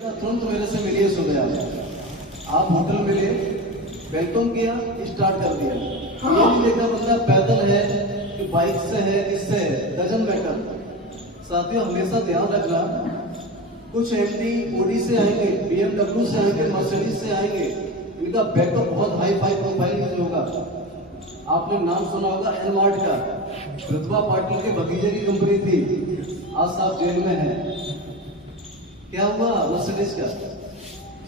तुरंत मेरे से मिलिए सुबह आप होटल मिले, वेलकम किया, स्टार्ट कर दिया। ये नहीं देखा बंदा पैदल है कि बाइक से है, किससे है, डजंट मैटर। साथियों हमेशा ध्यान रखना, कुछ एमडी ओडी से आएंगे, बीएमडब्ल्यू से आएंगे, मर्सिडीज से आएंगे, इनका बैकअप बहुत हाई फाई प्रोफाइल में होगा। आपने नाम सुना होगा एनमार्ट का, प्रतिभा पाटिल के भतीजे की कंपनी थी, आज साहब जेल में है। क्या हुआ मर्सिडीज का?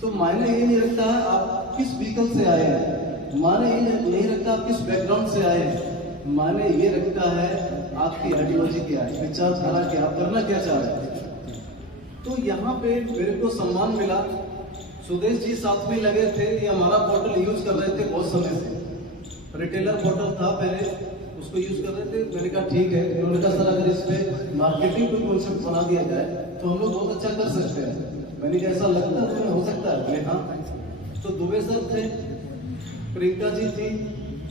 तो मायने ये नहीं रखता है आप किस व्हीकल से आए हैं, माने ये नहीं रखता आप किस बैकग्राउंड से आए हैं, माने ये रखता है आपकी आइडियोलॉजी क्या है, विचारधारा क्या, आप करना क्या चाह रहे हैं। तो यहाँ पे मेरे को सम्मान मिला, सुदेश जी साथ में लगे थे, ये हमारा पोर्टल यूज कर रहे थे बहुत समय से, रिटेलर पोर्टल था पहले, उसको यूज कर रहे थे। मैंने कहा ठीक है, उन्होंने कहा सर अगर इस पे मार्केटिंग कोई कॉन्सेप्ट बना दिया जाए तो हम लोग बहुत अच्छा कर सकते हैं। मैंने कहा ऐसा लगता है तो हो सकता है। बोले हाँ। तो दुबे सर थे, प्रियंका जी थी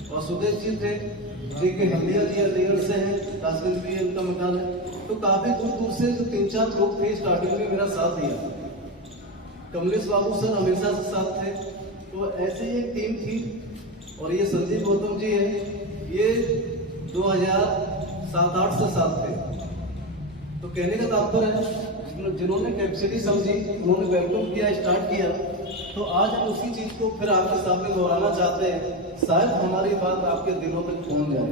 और सुदेश जी थे, जिनके हल्दिया जी अलीगढ़ से हैं, कासगंज भी उनका मकान है। तो काफी दूर दूर से जो 3-4 लोग थे स्टार्टिंग में मेरा साथ दिया। कमलेश बाबू सर हमेशा से साथ थे। तो ऐसे ही एक टीम थी और ये संजीव गौतम जी है, ये 2007-8 से साथ थे। तो कहने का तात्पर्य है जिन्होंने कैपेसिटी समझी, उन्होंने वेलकम किया, स्टार्ट किया, तो आज हम उसी चीज को फिर आपके सामने दोहराना चाहते हैं। शायद हमारी बात आपके दिलों तक पहुंच जाए,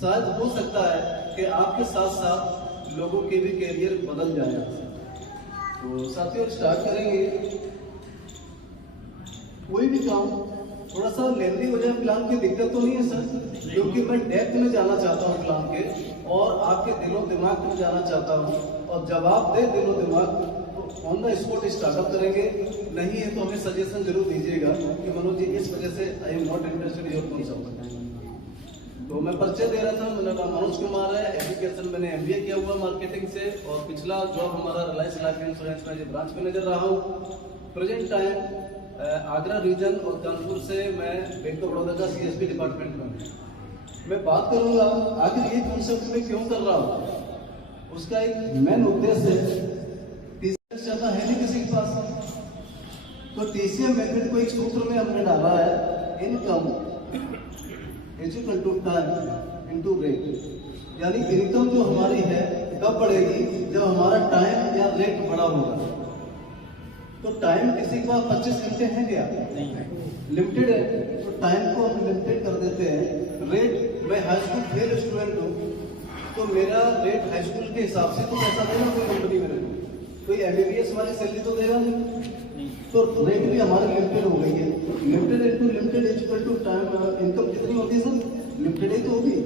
शायद हो सकता है कि आपके साथ साथ लोगों के भी कैरियर बदल जाए। तो साथियों स्टार्ट करेंगे। कोई भी काम थोड़ा सा लेंदी हो जाए प्लान की दिक्कत तो नहीं है सर, क्योंकि मैं डेप्थ में जाना चाहता हूँ प्लान के और आपके दिलो दिमाग में जाना चाहता हूँ, और जवाब दे दिलो दिमाग तो ऑन द स्पॉट स्टार्टअप करेंगे। नहीं है तो हमें सजेशन जरूर दीजिएगा कि मनोज जी इस वजह से I am not interested your concept. तो मैं परिचय दे रहा था, मेरा नाम मनोज कुमार है, एजुकेशन मैंने एमबीए किया हुआ मार्केटिंग से, और पिछला जॉब हमारा रिलायंस लाइफ इंश्योरेंस में ब्रांच मैनेजर रहा हूँ। प्रेजेंट टाइम आगरा रीजन और कानपुर से मैं बैंक ऑफ बड़ौदा का सीएसपी डिपार्टमेंट में मैं बात करूंगा आखिर ये कॉन्सेप्ट में क्यों कर रहा हूँ। उसका एक मेन उद्देश्य है, टीसीएस ज्यादा है नहीं किसी के पास, तो टीसीएस मेथड को एक सूत्र में हमने डाला है, income is equal to time into rate. यानी इनकम जो हमारी है कब बढ़ेगी, जब हमारा टाइम या रेट बड़ा होगा। तो टाइम किसी के पास 25 घंटे है क्या? नहीं है, लिमिटेड है, तो टाइम को हम लिमिटेड कर देते हैं। रेट, मैं हाई स्कूल फेल स्टूडेंट हूँ तो मेरा रेट हाई स्कूल के हिसाब से तो पैसा देगा कोई कंपनी में, कोई एमबीबीएस वाली सैलरी तो देगा नहीं, तो रेट भी हमारी लिमिटेड हो गई है। Limited into limited is equal to time, income कितनी होती है सर? लिमिटेड ही तो होगी।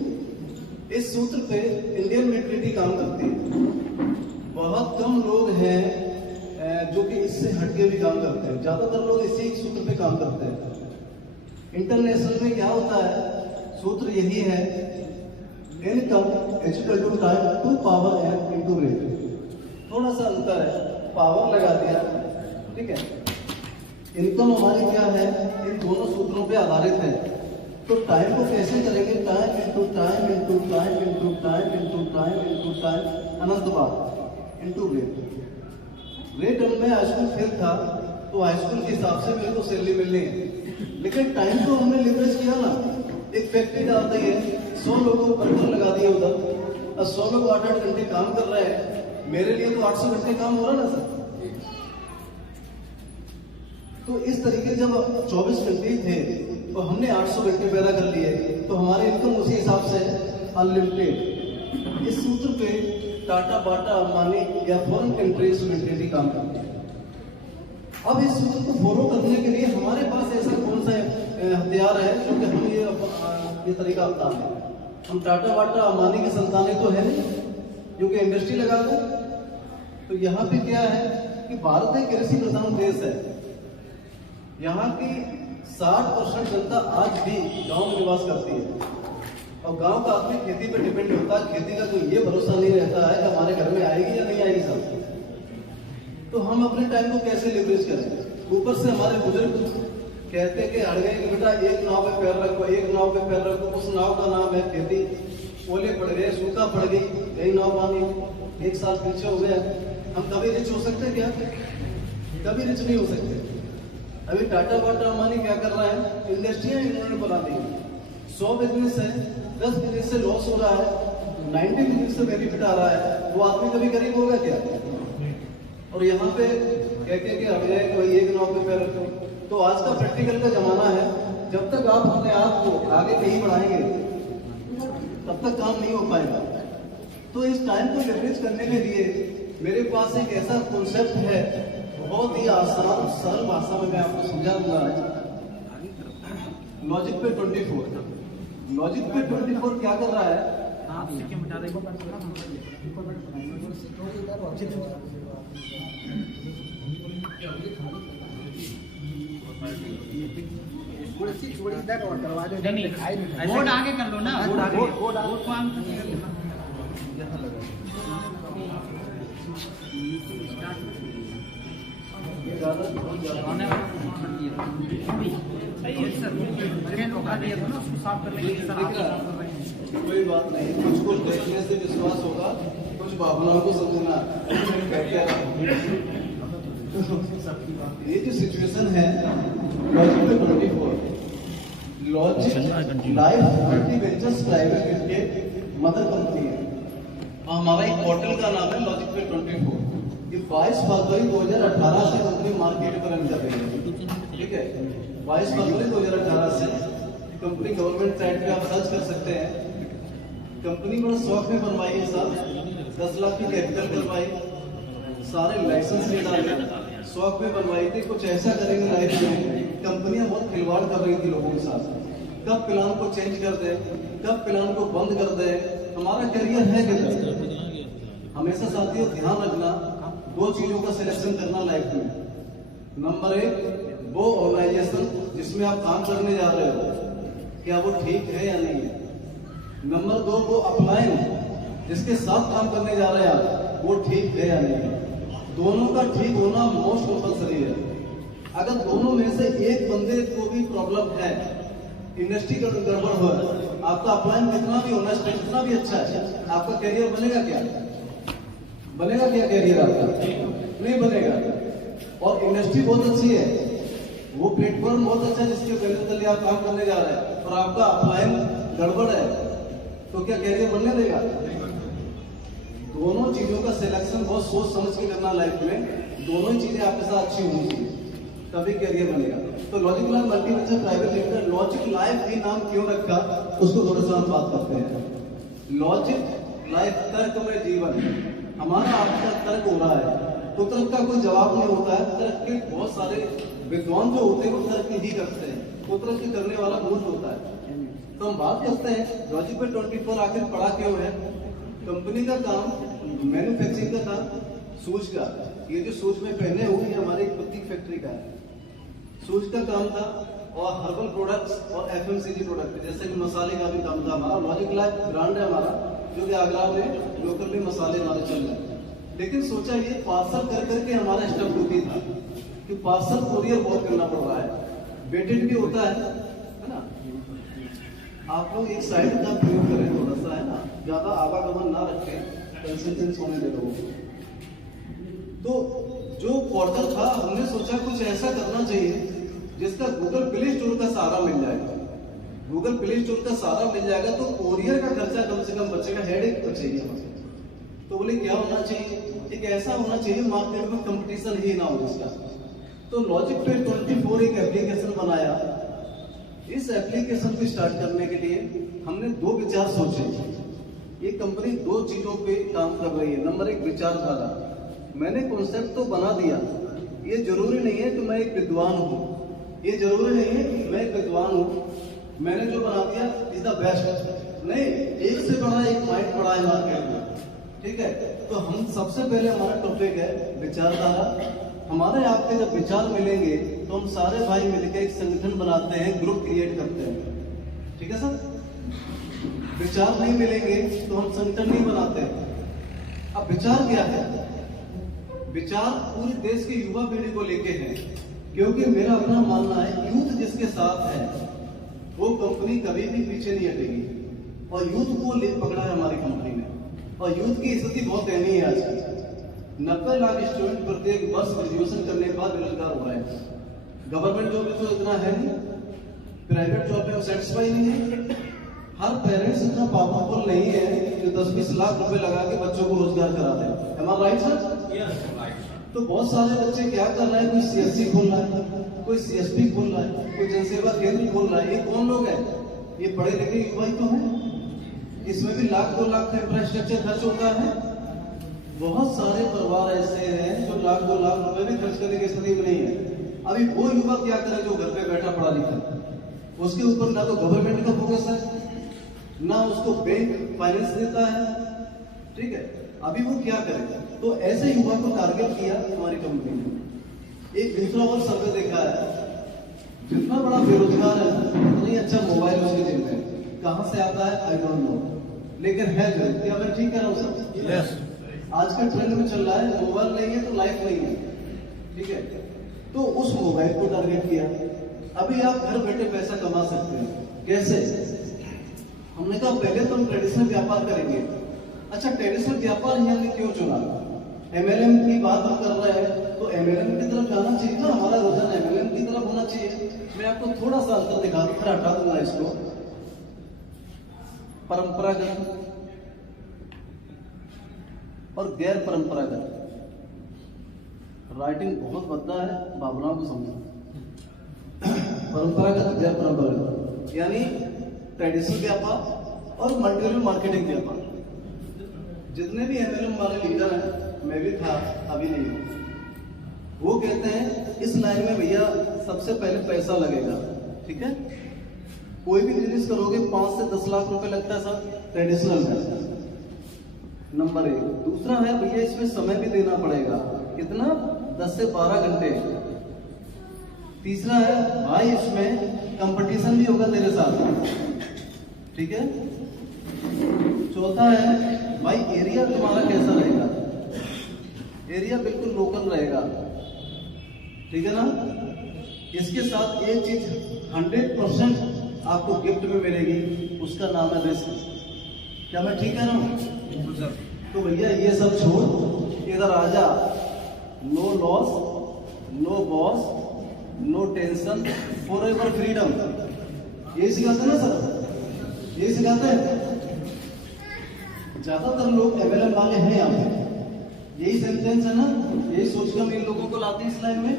इस सूत्र पे इंडियन मेंटलिटी काम करती है। बहुत कम लोग हैं जो कि इससे हटके भी काम करते हैं, ज्यादातर लोग इसी सूत्र पे काम करते हैं। इंटरनेशनल में क्या होता है, सूत्र यही है, income is equal to time to power n into rate. थोड़ा सा अंतर है, पावर लगा दिया, ठीक है। इनकम हमारी क्या है, इन दोनों सूत्रों पे आधारित है। तो टाइम को कैसे करेंगे, time into time into time into time into time into time अनंत बार इनटू रेट। रेट में हाई स्कूल फेल था तो हाई स्कूल के हिसाब से मेरे को सैलरी मिलनी है, लेकिन टाइम तो हमने लिवरेज किया ना। एक फैक्ट्री डालते हैं, 100 लोगों को वर्कर लगा दिए उधर, और 100 लोग 8-8 घंटे काम कर रहे हैं, मेरे लिए तो 800 घंटे काम हो रहा ना सर। तो इस तरीके जब 24 घंटे थे तो हमने 800 घंटे पैदा कर लिए, तो हमारे इनकम उसी हिसाब से अनलिमिटेड। इस सूत्र पे टाटा, बाटा, अंबानी या फॉरेन कंट्रीज मेंटेलिटी काम करती है। अब इस सूत्र को फॉलो करने के लिए हमारे पास ऐसा कौन सा हथियार है क्योंकि हम ये तरीका अपनाते हैं। हम टाटा, बाटा, अंबानी के संतानें तो है नहीं जो कि इंडस्ट्री लगा दो। तो यहाँ पे क्या है कि भारत एक कृषि प्रधान देश है। यहाँ की 60% जनता आज भी गांव में निवास करती है, और गांव का आदमी खेती पे डिपेंड होता है। खेती का तो ये भरोसा नहीं रहता है कि हमारे घर में आएगी या नहीं आएगी साहब। तो हम अपने टाइम को कैसे लिवरेज करें। ऊपर से हमारे बुजुर्ग कहते कि हट गए कि बेटा एक नाव पे पैर रखो, एक नाव पे पैर रखो, उस नाव का नाम है खेती। ओले पड़ गए, सूखा पड़ गई, यही नाव पानी 1 साल पीछे हो गया। हम कभी रिच हो सकते क्या? कभी रिच नहीं हो सकते। अभी टाटा वाटा अंबानी क्या कर रहा है, इंडस्ट्रियां इन्होंने बना दी, 100 बिजनेस है, 10 बिजनेस से लॉस हो रहा है, 90 बिजनेस से बेनिफिट आ रहा है, वो आदमी कभी गरीब होगा क्या? और यहाँ पे कहते हैं कि हमें कोई एक नौकरी पे रखो। तो आज का प्रैक्टिकल का जमाना है, जब तक आप अपने आप को आगे नहीं बढ़ाएंगे तब तक काम नहीं हो पाएगा। तो इस टाइम को लेवरेज करने के लिए मेरे पास एक ऐसा कॉन्सेप्ट है, बहुत ही आसान सरल भाषा में मैं आपको समझा दूंगा। लॉजिक पे 24, लॉजिक पे 24 क्या कर रहा है, बोर्ड आगे कर लो ना, कोई बात नहीं, कुछ कुछ देखने से विश्वास होगा, कुछ भावनाओं को समझना। ये जो सिचुएशन है लॉजिक पे 24, logic life multiventures private limited mother company है। हमारा एक पोर्टल का नाम है लॉजिक पे 24। ये 22 फरवरी 2018 से कंपनी मार्केट पर रन कर रही है। ठीक है, 22 फरवरी 2018 से कंपनी गवर्नमेंट साइट पे आप सर्च कर सकते हैं। कंपनी बड़ा शौक में बनवाई है साहब, 10 लाख की कैपिटल करवाई, सारे लाइसेंस ले डाले, शौक में बनवाई थी। कुछ ऐसा करेंगे लाइफ में, कंपनियां बहुत खिलवाड़ कर रही थी लोगों के साथ, कब प्लान को चेंज कर दे, कब प्लान को बंद कर दे। हमारा करियर है किधर? हमेशा साथियों ध्यान रखना, 2 चीजों का सिलेक्शन करना लाइफ में। नंबर 1, वो ऑर्गेनाइजेशन जिसमें आप काम करने जा रहे हो, क्या वो ठीक है या नहीं है। नंबर 2, वो अपलाइन जिसके साथ काम करने जा रहे हैं आप, वो ठीक है या नहीं है। दोनों का ठीक होना मोस्ट कंपल्सरी है। अगर दोनों में से एक बंदे को भी प्रॉब्लम है, इंडस्ट्री का गड़बड़ हो, आपका अपलाइन कितना भी होना चाहिए, कितना भी अच्छा है, आपका करियर बनेगा क्या? बनेगा क्या करियर आपका? नहीं बनेगा। और इंडस्ट्री बहुत अच्छी है, वो प्लेटफॉर्म बहुत अच्छा है जिसके बेनिफिट के लिए आप काम करने जा रहे हैं, और आपका अपलाइन गड़बड़ है, तो क्या करियर बनने देगा? दोनों चीजों का सिलेक्शन बहुत सोच समझ के करना लाइफ में। दोनों ही चीजें आपके साथ अच्छी होनी चाहिए, तभी करियर बनेगा। तो logic life multiventure private limited, logic life ही नाम क्यों रखा, उसको थोड़ा सा हम बात करते हैं। लॉजिक लाइफ, तर्क में जीवन। हमारा आपका तर्क हो रहा है, तो तर्क का कोई जवाब नहीं होता है। तर्क के बहुत सारे विद्वान जो होते हैं वो तर्क ही करते हैं, वो तर्क करने वाला मूर्ख होता है। तो हम बात करते हैं लॉजिक पे 24 आखिर पड़ा क्यों है। कंपनी का काम, मैन्युफैक्चरिंग का काम, सूज का। ये जो सूज में पहने हुए हमारी प्रतीक फैक्ट्री का है, सूज का काम था, और हर्बल प्रोडक्ट्स और एफएमसीजी प्रोडक्ट, जैसे कि मसाले का भी काम था हमारा। लॉजिक लाइफ ब्रांड है हमारा, जो कि आगरा में लोकल में मसाले हमारे चल रहे हैं। लेकिन सोचा ये पार्सल कर करके हमारा स्टफ होती था कि पार्सल कोरियर बहुत करना पड़ रहा है, वेटेड भी होता है ना। आप लोग एक साइड का प्रयोग करें थोड़ा सा, है ना, ज्यादा आवागमन ना रखें, कंसिस्टेंस होने दे लोगों को। तो जो पोर्टल था, हमने सोचा कुछ ऐसा करना चाहिए जिसका गूगल प्ले स्टोर का सहारा मिल जाएगा। गूगल प्ले स्टोर का सहारा मिल जाएगा तो कोरियर का खर्चा कम से कम बचेगा, हेडेक बचेगी हमारे। तो बोले क्या होना चाहिए, एक ऐसा होना चाहिए मार्केट में कंपटीशन ही ना हो जिसका। तो लॉजिक पे 24 एक एप्लीकेशन बनाया। इस एप्लीकेशन को स्टार्ट करने के लिए हमने 2 विचार सोचे। ये कंपनी 2 चीजों पे काम कर रही है। नंबर 1, विचारधारा। मैंने कॉन्सेप्ट तो बना दिया, ये जरूरी नहीं है कि मैं एक विद्वान हूँ, ये जरूरी नहीं है कि मैं एक विद्वान हूँ, मैंने जो बना दिया इज द बेस्ट। नहीं, एक से बड़ा एक माइंड बड़ा है मार्केट में। ठीक है, तो हम सबसे पहले हमारा टॉपिक है विचारधारा। हमारे आपके जब विचार मिलेंगे तो हम सारे भाई मिलकर एक संगठन बनाते हैं, ग्रुप क्रिएट करते हैं। ठीक है सर, विचार नहीं मिलेंगे तो हम संगठन नहीं बनाते। अब विचार क्या है? विचार पूरे देश की युवा पीढ़ी को लेके है, क्योंकि मेरा अपना मानना है यूथ जिसके साथ है वो कंपनी कभी भी पीछे नहीं हटेगी। और यूथ को ले पकड़ा है हमारी कंपनी ने, और यूथ की स्थिति बहुत दयनीय है आज की। 90 लाख स्टूडेंट प्रत्येक वर्ष ग्रेजुएशन करने के बाद गवर्नमेंट जॉब में तो इतना है नहीं, प्राइवेट जॉब में सेटिस्फाई नहीं है। हर पेरेंट्स इतना पावरफुल नहीं है कि 10-20 लाख रुपए लगा के बच्चों को रोजगार करा दे। Am I right, sir? तो बहुत सारे बच्चे क्या कर रहे हैं, कोई CSC खोल रहा है, कोई CSP खोल रहा है, कोई जनसेवा केंद्र खोल रहा है। ये कौन लोग हैं? ये पढ़े लिखे युवा ही तो हैं। इसमें भी 1-2 लाख का इंफ्रास्ट्रक्चर खर्च होता है। बहुत सारे परिवार ऐसे हैं जो 1-2 लाख रुपए भी खर्च करने की स्थिति में नहीं है। अभी वो युवा क्या करे जो घर पे बैठा पढ़ा लिखा, उसके ऊपर ना तो गवर्नमेंट का फोकस है, ना उसको बैंक फाइनेंस देता है। ठीक है, अभी वो क्या करेगा? तो ऐसे युवा को टारगेट किया हमारी कंपनी ने। एक दूसरा और सर्वे देखा है, जितना बड़ा बेरोजगार है उतनी अच्छा मोबाइल उसके जेब में। कहां से आता है आई डोंट नो, लेकिन है जो। क्या मैं ठीक कह रहा हूँ सर? यस। आज का ट्रेंड में चल रहा है, मोबाइल नहीं है तो लाइफ नहीं है। ठीक है, तो उस मोबाइल को टारगेट किया। अभी आप घर बैठे पैसा कमा सकते हैं। कैसे? हमने कहा पहले तो हम ट्रेडिशनल व्यापार करेंगे। अच्छा, ट्रेडिशनल व्यापार हमने क्यों चुना? MLM की बात हम कर रहे हैं तो MLM की तरफ जाना चाहिए ना, हमारा रुझान MLM की तरफ होना चाहिए। मैं आपको थोड़ा सा अंतर दिखा दूं, फिर हटा दूंगा इसको। परंपरागत और गैर परंपरागत, राइटिंग बहुत बदला है, भावनाओं को समझो। परंपरागत, गैर परंपरागत यानी ट्रेडिशनल व्यापार और मटेरियल मार्केटिंग व्यापार। जितने भी MLM वाले लीडर हैं, मैं भी था, अभी नहीं हूं, वो कहते हैं इस लाइन में भैया सबसे पहले पैसा लगेगा। ठीक है, कोई भी बिजनेस करोगे 5 से 10 लाख रुपए लगता है सर ट्रेडिशनल में, नंबर 1। दूसरा है भैया इसमें समय भी देना पड़ेगा, कितना? 10 से 12 घंटे। तीसरा है भाई इसमें कंपटीशन भी होगा तेरे साथ। ठीक है, चौथा है भाई एरिया तुम्हारा कैसा रहेगा? एरिया बिल्कुल लोकल रहेगा। ठीक है ना? इसके साथ एक चीज 100% आपको गिफ्ट में मिलेगी, उसका नाम है रिस्क। क्या मैं ठीक कह रहा हूं? तो भैया ये सब छोड़ इधर आ जा। No loss, no boss, no tension, forever freedom. ये सिखाते ना सर, ये सिखाते हैं। ज्यादातर लोग MLM वाले हैं यहाँ पे, यही सेंटेंस है ना, यही सोचकर हम इन लोगों को लाते हैं इस लाइन में।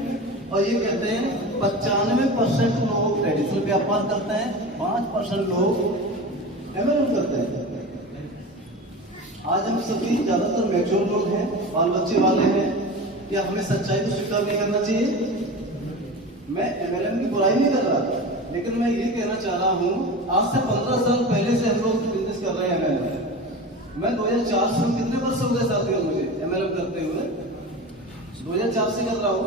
और ये कहते हैं 95% लोग ट्रेडिशनल व्यापार करते हैं, 5% लोग MLM करते हैं। आज हम सभी ज्यादातर मैच्योर लोग हैं, बाल बच्चे वाले हैं, क्या हमें सच्चाई को स्वीकार नहीं करना चाहिए? मैं MLM की बुराई नहीं कर रहा, लेकिन मैं ये कहना चाह रहा हूँ आज से 15 साल पहले से हम लोग बिजनेस कर रहे हैं MLM। मैं 2004 से, कितने वर्ष हो गए साथियों मुझे MLM करते हुए? 2004 से कर रहा हूँ,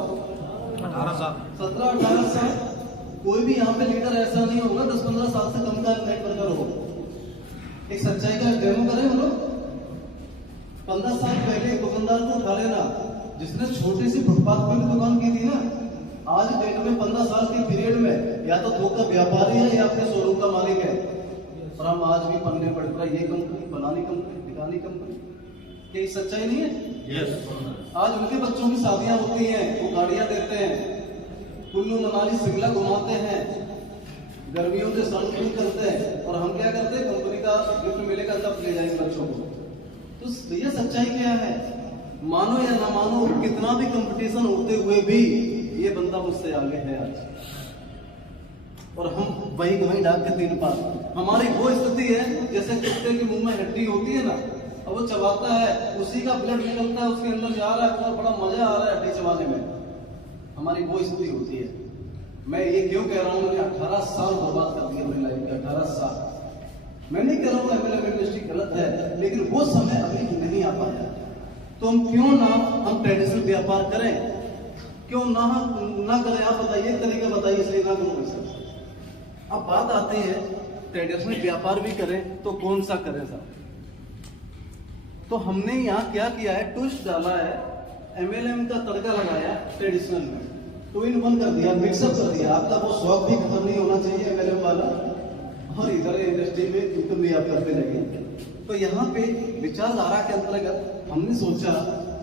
17-18 साल। कोई भी यहाँ पे लीडर ऐसा नहीं होगा 10-15 साल से कम का नेट वर्कर हो। एक सच्चाई का डेमो करें हम लोग। 15 साल पहले दुकानदार को उठा लेना जिसने छोटी सी फुटपाथ पे दुकान की थी ना, आज डेट में 15 साल के पीरियड में या तो धोखा व्यापारी है या अपने शोरूम का मालिक है। और हम आज भी पन्ने पड़ रहा, ये कंपनी बनानी कंपनी दिखानी कंपनी। क्या ये सच्चाई नहीं है? yes. आज उनके बच्चों की शादियां होती हैं, वो गाड़ियां देते हैं, कुल्लू मनाली शिमला घुमाते हैं, गर्मियों के सर्व करते हैं, और हम क्या करते हैं? कंपनी का गिफ्ट मिलेगा तब ले जाएंगे बच्चों को। तो भैया सच्चाई क्या है? मानो या ना मानो, कितना भी कंपटीशन होते हुए भी ये बंदा मुझसे आगे है आज, और हम वही वही डाक के 3 पार। हमारी वो स्थिति है जैसे कुत्ते के मुंह में हड्डी होती है ना, और वो चबाता है, उसी का ब्लड निकलता है, उसके अंदर जा रहा है, और बड़ा मजा आ रहा है हड्डी चबाने में। हमारी वो स्थिति होती है। मैं ये क्यों कह रहा हूँ? मैंने 18 साल बर्बाद कर दिया अपनी लाइफ के। 18 साल। मैं नहीं कह रहा हूँ MLM इंडस्ट्री गलत है, लेकिन वो समय अभी नहीं आ पाया। तो हम क्यों ना हम ट्रेडिशनल व्यापार करें? क्यों ना करें? आप बताइए, तरीका बताइए, इसलिए ना करूँ सर। अब बात आती है ट्रेडिशनल व्यापार भी करें तो कौन सा करें साहब? तो हमने यहाँ क्या किया है? ट्विस्ट डाला है, MLM का तड़का लगाया ट्रेडिशनल में, 2 in 1 कर दिया, मिक्सअप कर दिया। आपका वो शौक भी खत्म नहीं होना चाहिए MLM वाला, और इधर इंडस्ट्री में इनकम भी आप करते रहेंगे। तो यहाँ पे विचारधारा के अंतर्गत हमने सोचा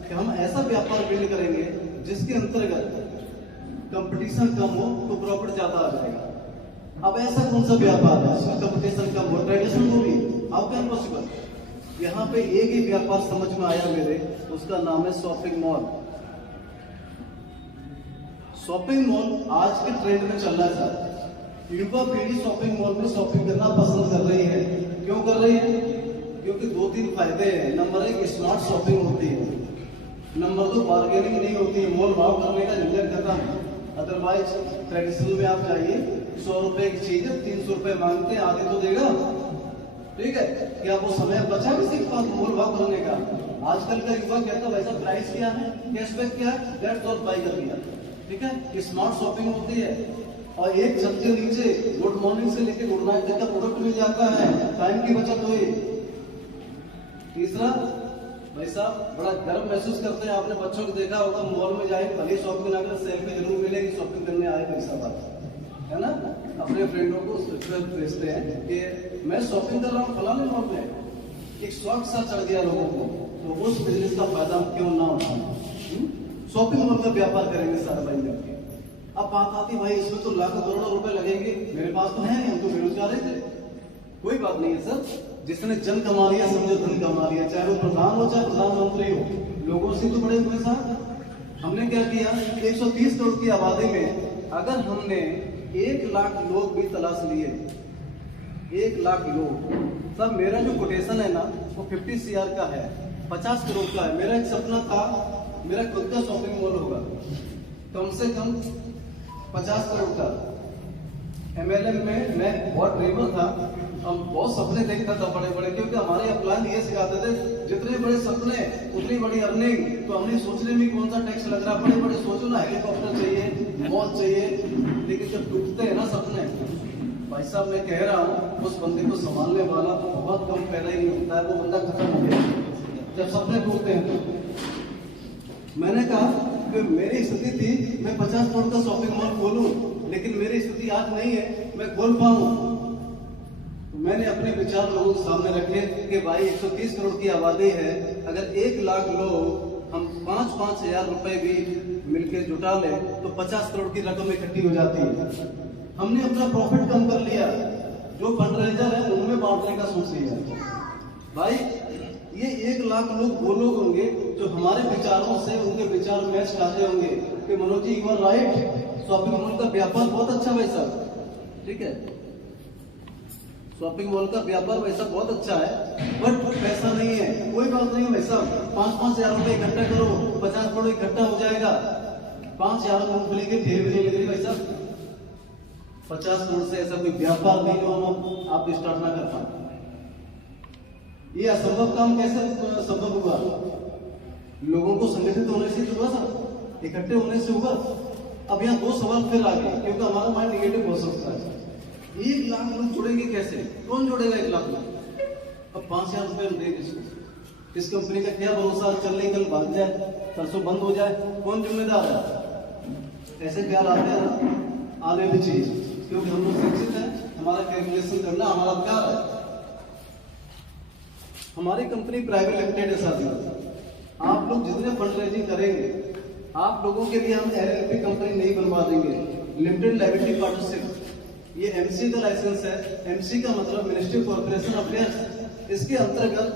कि हम ऐसा व्यापार बिल्ड करेंगे जिसके अंतर्गत कंपटीशन कम हो तो प्रॉफिट ज्यादा आ जाएगा। अब ऐसा कौन सा व्यापार है जिसमें कंपटीशन कम हो, ट्रेडिशनल हो भी, हाउ कैन पॉसिबल। यहाँ पे एक ही व्यापार समझ में आया मेरे, उसका नाम है शॉपिंग मॉल। शॉपिंग मॉल आज के ट्रेंड में चल रहा है। युवा पीढ़ी शॉपिंग मॉल में शॉपिंग करना पसंद कर रही है। क्यों कर रही है? क्योंकि 2-3 फायदे हैं। नंबर 1, स्मार्ट शॉपिंग होती है। नंबर 2, बार्गेनिंग नहीं होती है, मोल भाव करने का झंझट खत्म। अदरवाइज ट्रेडिशनल में आप जाइए, 100 रुपए की चीज है 300 रुपए मांगते हैं, आगे तो देगा, ठीक है। क्या वो समय बचा किसी के पास मोल भाव करने का? आजकल का युवा कहता है वैसा प्राइस क्या है, कैशबैक क्या है, दैट्स ऑल बाय कर दिया, ठीक है। स्मार्ट शॉपिंग होती है और एक छत के नीचे गुड मॉर्निंग से लेकर गुड नाइट तक का प्रोडक्ट मिल जाता है, टाइम की बचत हुई। तीसरा, भाई साहब बड़ा गर्व महसूस करते हैं, आपने बच्चों को देखा होगा, मॉल में जाए भले शॉपिंग ना करें, सेल्फी जरूर मिलेगी, शॉपिंग करने आए पैसा बात है ना। अपने फ्रेंडों को भेजते हैं कि मैं शॉपिंग कर रहा हूँ फलाने मॉल में, एक शौक सा चढ़ गया लोगों को, तो उस बिजनेस का फायदा हम क्यों ना उठाएं। शॉपिंग मॉल का व्यापार करेंगे सारे भाई मिलकर। अब बात आती भाई इसमें तो लाखों करोड़ों रुपए लगेंगे, मेरे पास तो है नहीं, हम तो बेरोजगार थे। कोई बात नहीं है सर, जिसने जन कमा लिया समझो धन कमा लिया, चाहे वो प्रधान हो चाहे प्रधानमंत्री हो, लोगों से तो बड़े हुए साहब। हमने क्या किया, 130 करोड़ की आबादी में अगर हमने 1 लाख लोग भी तलाश लिए, 1 लाख लोग, सर मेरा जो कोटेशन है ना वो 50 CR का है, 50 करोड़ का है। मेरा एक सपना था मेरा खुद का शॉपिंग मॉल होगा, कम से कम 50 करोड़ का। MLM में मैं बहुत ड्रीमर था, हम बहुत सपने देखता था बड़े बड़े, क्योंकि हमारे अपलाइन ये सिखाते थे जितने बड़े सपने उतनी बड़ी अर्निंग। तो हमने सोचने में कौन सा टैक्स लग रहा, बड़े बड़े सोचो ना, हेलीकॉप्टर चाहिए, मॉल चाहिए, लेकिन जब टूटते हैं ना सपने, भाई साहब मैं कह रहा हूँ उस बंदे को संभालने वाला बहुत कम पैदा ही नहीं होता है, वो बंदा खत्म हो गया जब सपने टूटते हैं। तो मैंने कहा कि मेरी स्थिति थी मैं 50 करोड़ का शॉपिंग मॉल खोलूं, लेकिन मेरी स्थिति आज नहीं है मैं खोल पाऊं। तो मैंने अपने विचार लोगों के सामने रखे कि भाई 130 करोड़ की आबादी है, अगर 1 लाख लोग हम 5-5 हजार रुपए भी मिलकर जुटा ले तो 50 करोड़ की रकम इकट्ठी हो जाती है। हमने अपना प्रॉफिट कम कर लिया, जो फंडरेजर है उनमें बांटने का सोच लिया। भाई ये 1 लाख लोग वो लोग होंगे जो हमारे विचारों से उनके विचार मैच खाते होंगे कि Manoj ji you are right, shopping mall का व्यापार बहुत अच्छा भाई साहब, ठीक है, शॉपिंग मॉल का व्यापार वैसा बहुत अच्छा है, बट पैसा नहीं है। कोई बात नहीं भाई साहब, 5-5 हजार रुपए इकट्ठा करो, 50 करोड़ इकट्ठा हो जाएगा। 5 हजार मूंगफली के ढेर भी नहीं लग रही भाई साहब, 50 करोड़ से ऐसा कोई व्यापार नहीं जो हम आप स्टार्ट ना कर पाए। ये असंभव काम कैसे संभव हुआ? लोगों को संगठित होने से हुआ सर, इकट्ठे होने से हुआ। अब यहाँ 2 सवाल फिर आ गए, क्योंकि हमारा माइंड निगेटिव हो सकता है। 1 लाख लोग जुड़ेंगे कैसे? कौन जुड़ेगा 1 लाख लोग? अब 5,000 रुपए हम देंगे इसको, इस कंपनी का क्या भरोसा, चल नहीं कल भाग जाए, परसों बंद हो जाए, कौन जिम्मेदार है? ऐसे ख्याल आते हैं ना, आने भी चाहिए, क्योंकि हम लोग शिक्षित हैं, हमारा कैलकुलेशन करना हमारा अधिकार है। हमारी कंपनी प्राइवेट लिमिटेड है साथियों, आप लोग जितने फंड रेजिंग करेंगे, आप लोगों के लिए हम LLP कंपनी नहीं बनवा देंगे, लिमिटेड लायबिलिटी पार्टनरशिप। ये MC का लाइसेंस है, MC का मतलब मिनिस्ट्री कॉर्पोरेशन अफेयर्स। इसके अंतर्गत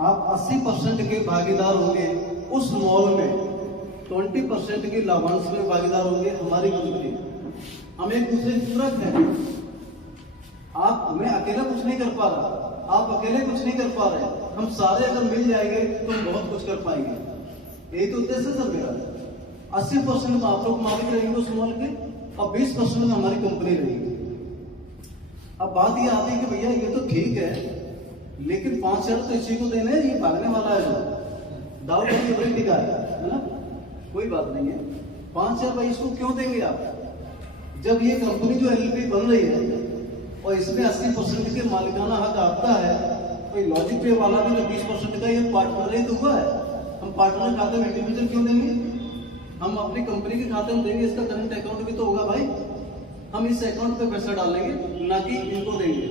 आप 80% के भागीदार होंगे उस मॉल में, 20% के लाभांश में भागीदार होंगे हमारी कंपनी। हम एक दूसरे की पूरक है। आप, मैं अकेला कुछ नहीं कर पा रहा, आप अकेले कुछ नहीं कर पा रहे, हम सारे अगर मिल जाएंगे तो हम बहुत कुछ कर पाएंगे। यही तो उद्देश्य है मेरा। 80% में आप लोग मालिक रहेंगे उस मॉल के और 20% में हमारी कंपनी रहेगी। अब बात ये आती है कि भैया ये तो ठीक है, लेकिन 5,000 तो इसी को देने हैं, ये भागने वाला है जो दाऊ की बड़ी टिका है ना, कोई बात नहीं है। 5,000 भाई इसको क्यों देंगे आप? जब ये कंपनी जो LLP बन रही है और इसमें 80% के मालिकाना हक आता है, कोई लॉजिक पे वाला भी तो 20% का ये पार्टनर ही तो हुआ है। हम पार्टनर खाते में इंडिविजुअल क्यों देंगे? हम अपनी कंपनी के खाते में देंगे, इसका करंट अकाउंट भी तो होगा भाई, हम इस अकाउंट पे पैसा डालेंगे, ना कि इनको देंगे।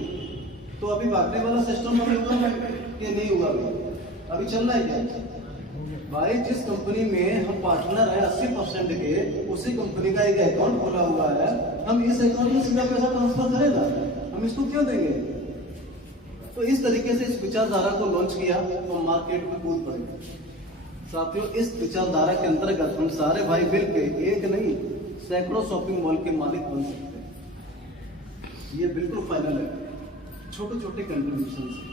तो अभी भागने वाला सिस्टम हमें हुआ कि नहीं हुआ? अभी चल रहा है क्या? भाई जिस कंपनी में हम पार्टनर है 80% के, उसी कंपनी का एक अकाउंट खोला हुआ है, हम इस अकाउंट में सीधा पैसा ट्रांसफर करेगा, हम इसको क्यों देंगे? तो इस तरीके से इस विचारधारा को लॉन्च किया तो मार्केट में कूद पड़े। साथियों, इस विचारधारा के अंतर्गत हम सारे भाई मिलकर एक नहीं सैकड़ों शॉपिंग मॉल के मालिक बन सकते हैं। ये बिल्कुल फाइनल है। छोटे छोटे कंट्रीब्यूशन से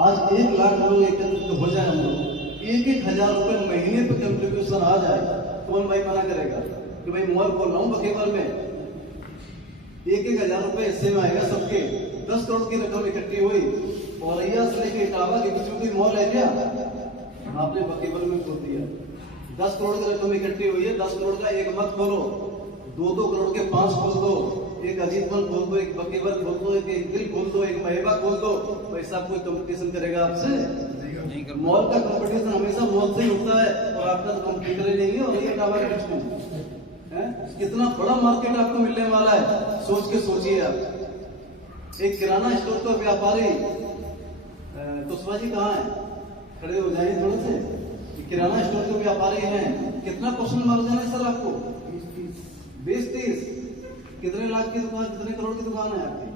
आज 1 लाख लोग एकत्रित हो जाए, हम लोग 1,000 रुपए महीने पे कंट्रीब्यूशन आ जाए, कौन भाई मना करेगा कि भाई मॉल खोल रहा हूँ बकेवर में, 1,000 रुपए हिस्से में आएगा सबके। 10 करोड़ की रकम इकट्ठी हुई और से लेके इटावा के बीच में कोई मॉल है क्या? आपने बकेवर में खोल दिया। 10 करोड़ की रकम इकट्ठी हुई है, 10 करोड़ का एक मत खोलो, 2-2 करोड़ के 5 खोल दो, एक अजीत मल खोल दो, एक बकेवर खोल दो, एक दिल खोल दो, एक महबा खोल दो। पैसा कोई कंपटीशन करेगा आपसे? मॉल का कंपटीशन हमेशा मॉल से ही होता है और आपका तो कंप्यूटर ही नहीं है। और ये टावर के बीच में कितना बड़ा मार्केट आपको मिलने वाला है, सोच के सोचिए आप। एक किराना स्टोर का व्यापारी, कुशवा जी कहाँ है? खड़े हो जाइए थोड़े से। किराना स्टोर के व्यापारी हैं, कितना परसेंट मार्जिन है सर आपको? 20-30। कितने लाख की दुकान, कितने करोड़ की दुकान है आपकी?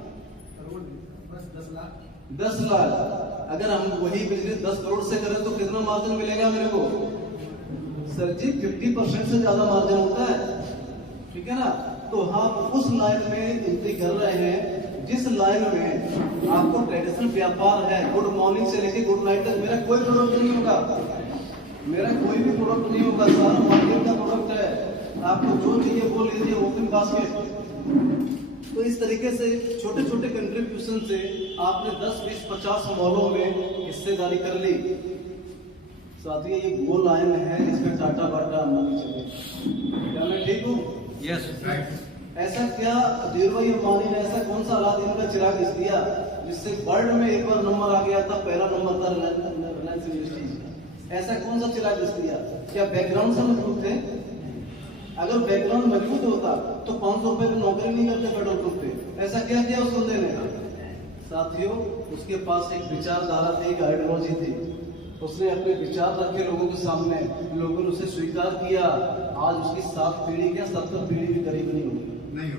10 लाख। अगर हम वही बिजनेस 10 करोड़ से करें तो कितना मार्जिन मिलेगा मेरे को? सर जी 50% से ज्यादा मार्जिन होता है, ठीक है ना? तो हम उस लाइन में एंट्री कर रहे हैं जिस लाइन में आपको ट्रेडिशनल व्यापार है, गुड मॉर्निंग से लेके गुड नाइट तक मेरा कोई प्रोडक्ट नहीं होगा, मेरा कोई भी प्रोडक्ट नहीं होगा, सारा मार्केट का प्रोडक्ट है। आपको जो चाहिए वो लीजिए, ओपन बास्केट। तो इस तरीके से छोटे छोटे कंट्रीब्यूशन से आपने 10, 20, 50 मॉलों में हिस्सेदारी कर ली। साथियों, ये वो लाइन है जिसमें टाटा बाटा अंबानी चले। क्या मैं ठीक हूँ? यस, ऐसा क्या धीरूभाई अंबानी ने ऐसा कौन सा अलादीन का चिराग घिस दिया जिससे वर्ल्ड में एक बार नंबर आ गया था? पहला नंबर था रिलायंस इंडस्ट्रीज। ऐसा कौन सा चिराग घिस दिया? क्या बैकग्राउंड से मजबूत थे? अगर बैकग्राउंड मजबूत होता तो 500 रुपए में नौकरी नहीं करते पेट्रोल पंप पे। ऐसा क्या किया उस बंदे ने? साथियों, उसके पास एक विचारधारा थी, एक आइडियोलॉजी थी। उसने अपने विचार रखे लोगों के सामने, लोगों ने उसे स्वीकार किया। आज उसकी 7 पीढ़ी क्या 70 पीढ़ी भी करीब नहीं होगी।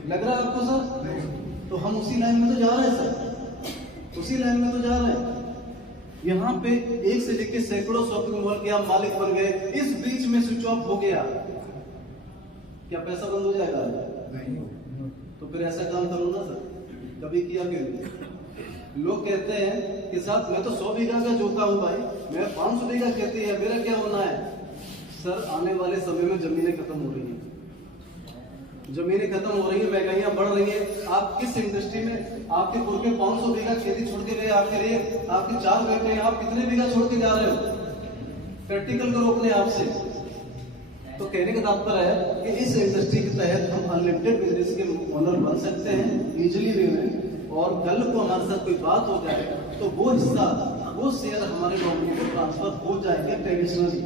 लग रहा है आपको सर? नहीं। तो हम उसी लाइन में तो जा रहे हैं सर, उसी लाइन में तो जा रहे हैं। यहाँ पे 1 से लेकर सैकड़ों शॉपिंग मॉल के आप मालिक बन गए, इस बीच में स्विच ऑफ हो गया, क्या पैसा बंद हो जाएगा? नहीं। तो फिर ऐसा काम करो ना सर, कभी किया क्यों? लोग कहते हैं कि साहब मैं तो 100 बीघा का जोता हूँ भाई, मैं 500 बीघा खेती है, मेरा क्या होना है? सर, आने वाले समय में जमीनें खत्म हो रही हैं, जमीनें खत्म हो रही है, महंगाइयां बढ़ रही है। आप किस इंडस्ट्री में आपके पूर्व के 500 बीघा खेती छोड़ के गए, आपके लिए आपके 4 बेटे हैं, आप कितने बीघा छोड़ के जा रहे हो? प्रैक्टिकल करो अपने आप से। तो कहने का तात्पर्य है कि इस इंडस्ट्री के तहत हम अनलिमिटेड बिजनेस के ओनर बन सकते हैं इजीली वे में, और कल को हमारे साथ कोई बात हो जाए तो वो हिस्सा, वो शेयर हमारे नॉमिनी को ट्रांसफर हो जाएंगे ट्रेडिशनली।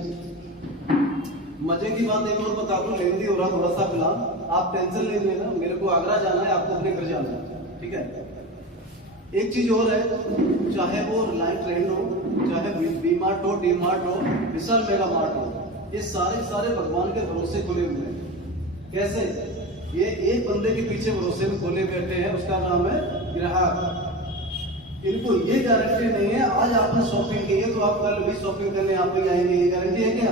मजे की बात एक और बता दूं, लेंदी हो रहा थोड़ा सा फिलहाल, आप टेंशन नहीं लेना, मेरे को आगरा जाना है, आपको अपने घर जाना है, ठीक है? एक चीज और है, चाहे वो रिलायंस ट्रेंड हो, चाहे वी मार्ट हो, डी मार्ट हो, विशाल मेगा मार्ट हो, ये सारे भगवान के भरोसे खुले हुए हैं। कैसे? ये एक बंदे के पीछे भरोसे में खोले बैठे हैं, उसका नाम है ग्राहक। इनको ये गारंटी नहीं है आज आपने शॉपिंग की है तो आप कल भी शॉपिंग करने आप भी आएंगे, ये गारंटी है क्या?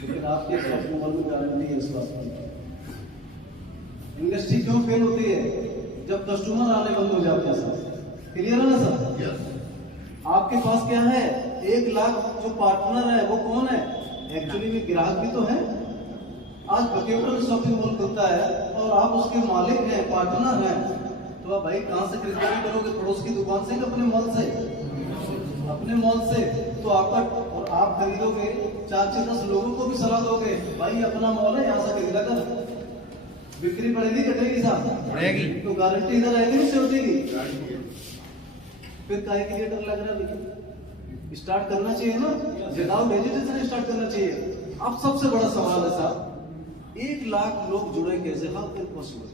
लेकिन आपके शॉपिंग मॉल में गारंटी है इस बात की। इंडस्ट्री क्यों फेल होती है? जब कस्टमर आने बंद हो जाते हैं सर। क्लियर है ना सर? आपके पास क्या है? 1 लाख जो पार्टनर है वो कौन है? एक्चुअली में ग्राहक भी तो है। आज बकेवर शॉपिंग मॉल खुलता है और आप उसके मालिक हैं, पार्टनर हैं, तो आप भाई कहां से खरीदारी करोगे? पड़ोस की दुकान से, अपने मॉल से? अपने मॉल से। तो आपका, और आप खरीदोगे 4 से 10 लोगों को भी सलाह दोगे, भाई अपना मॉल है, यहाँ से खरीदा कर, बिक्री बढ़ेगी घटेगी साहब? बढ़ेगी। तो गारंटी इधर आएगी नहीं होगी। फिर काहे के लिए डर लग रहा है? स्टार्ट करना चाहिए ना, विदाउट हेजिटेशन स्टार्ट करना चाहिए। अब सबसे बड़ा सवाल है साहब, 1 लाख लोग जुड़े कैसे? How can possible?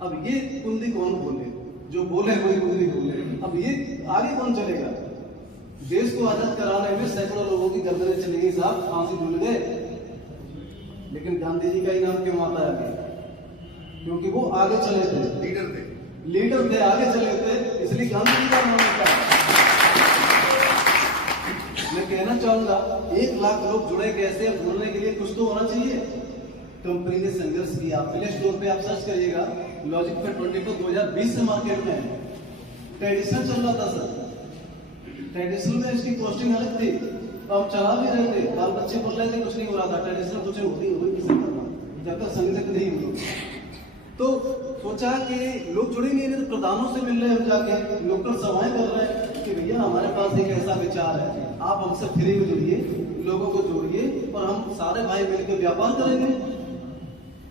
अब ये कुंडी कौन बोले? जो बोले वही कुंडी बोले। अब ये आगे कौन चलेगा? देश को आजाद कराने में सैकड़ों लोगों की गर्दनें चली गई साहब, फांसी झूल गए, लेकिन गांधी जी का इनाम क्यों आता है आगे? क्योंकि वो आगे चले थे, लीडर थे, आगे चले थे, इसलिए गांधी जी का नाम आता है। मैं कहना चाहूंगा 1 लाख लोग जुड़े कैसे, जुड़ने के लिए कुछ तो होना चाहिए। कंपनी ने संघर्ष किया। प्ले स्टोर पे आप सर्च करिएगा, लॉजिक पे 24 2020 से मार्केट में है। ट्रेडिशनल चल रहा था सर, ट्रेडिशनल में इसकी कॉस्टिंग अलग थी, तो हम चला भी रहे थे, बाल बच्चे बोल रहे थे कुछ नहीं हो रहा था, ट्रेडिशनल कुछ होती किसी जब तक संगठन नहीं हुई। तो सोचा कि लोग जुड़े नहीं, तो प्रधानों से मिल रहे हम जाके, लोकल सभाएं कर रहे हैं कि भैया हमारे पास एक ऐसा विचार है, आप हमसे फ्री में जुड़िए, लोगों को जोड़िए और हम सारे भाई मिलकर व्यापार करेंगे।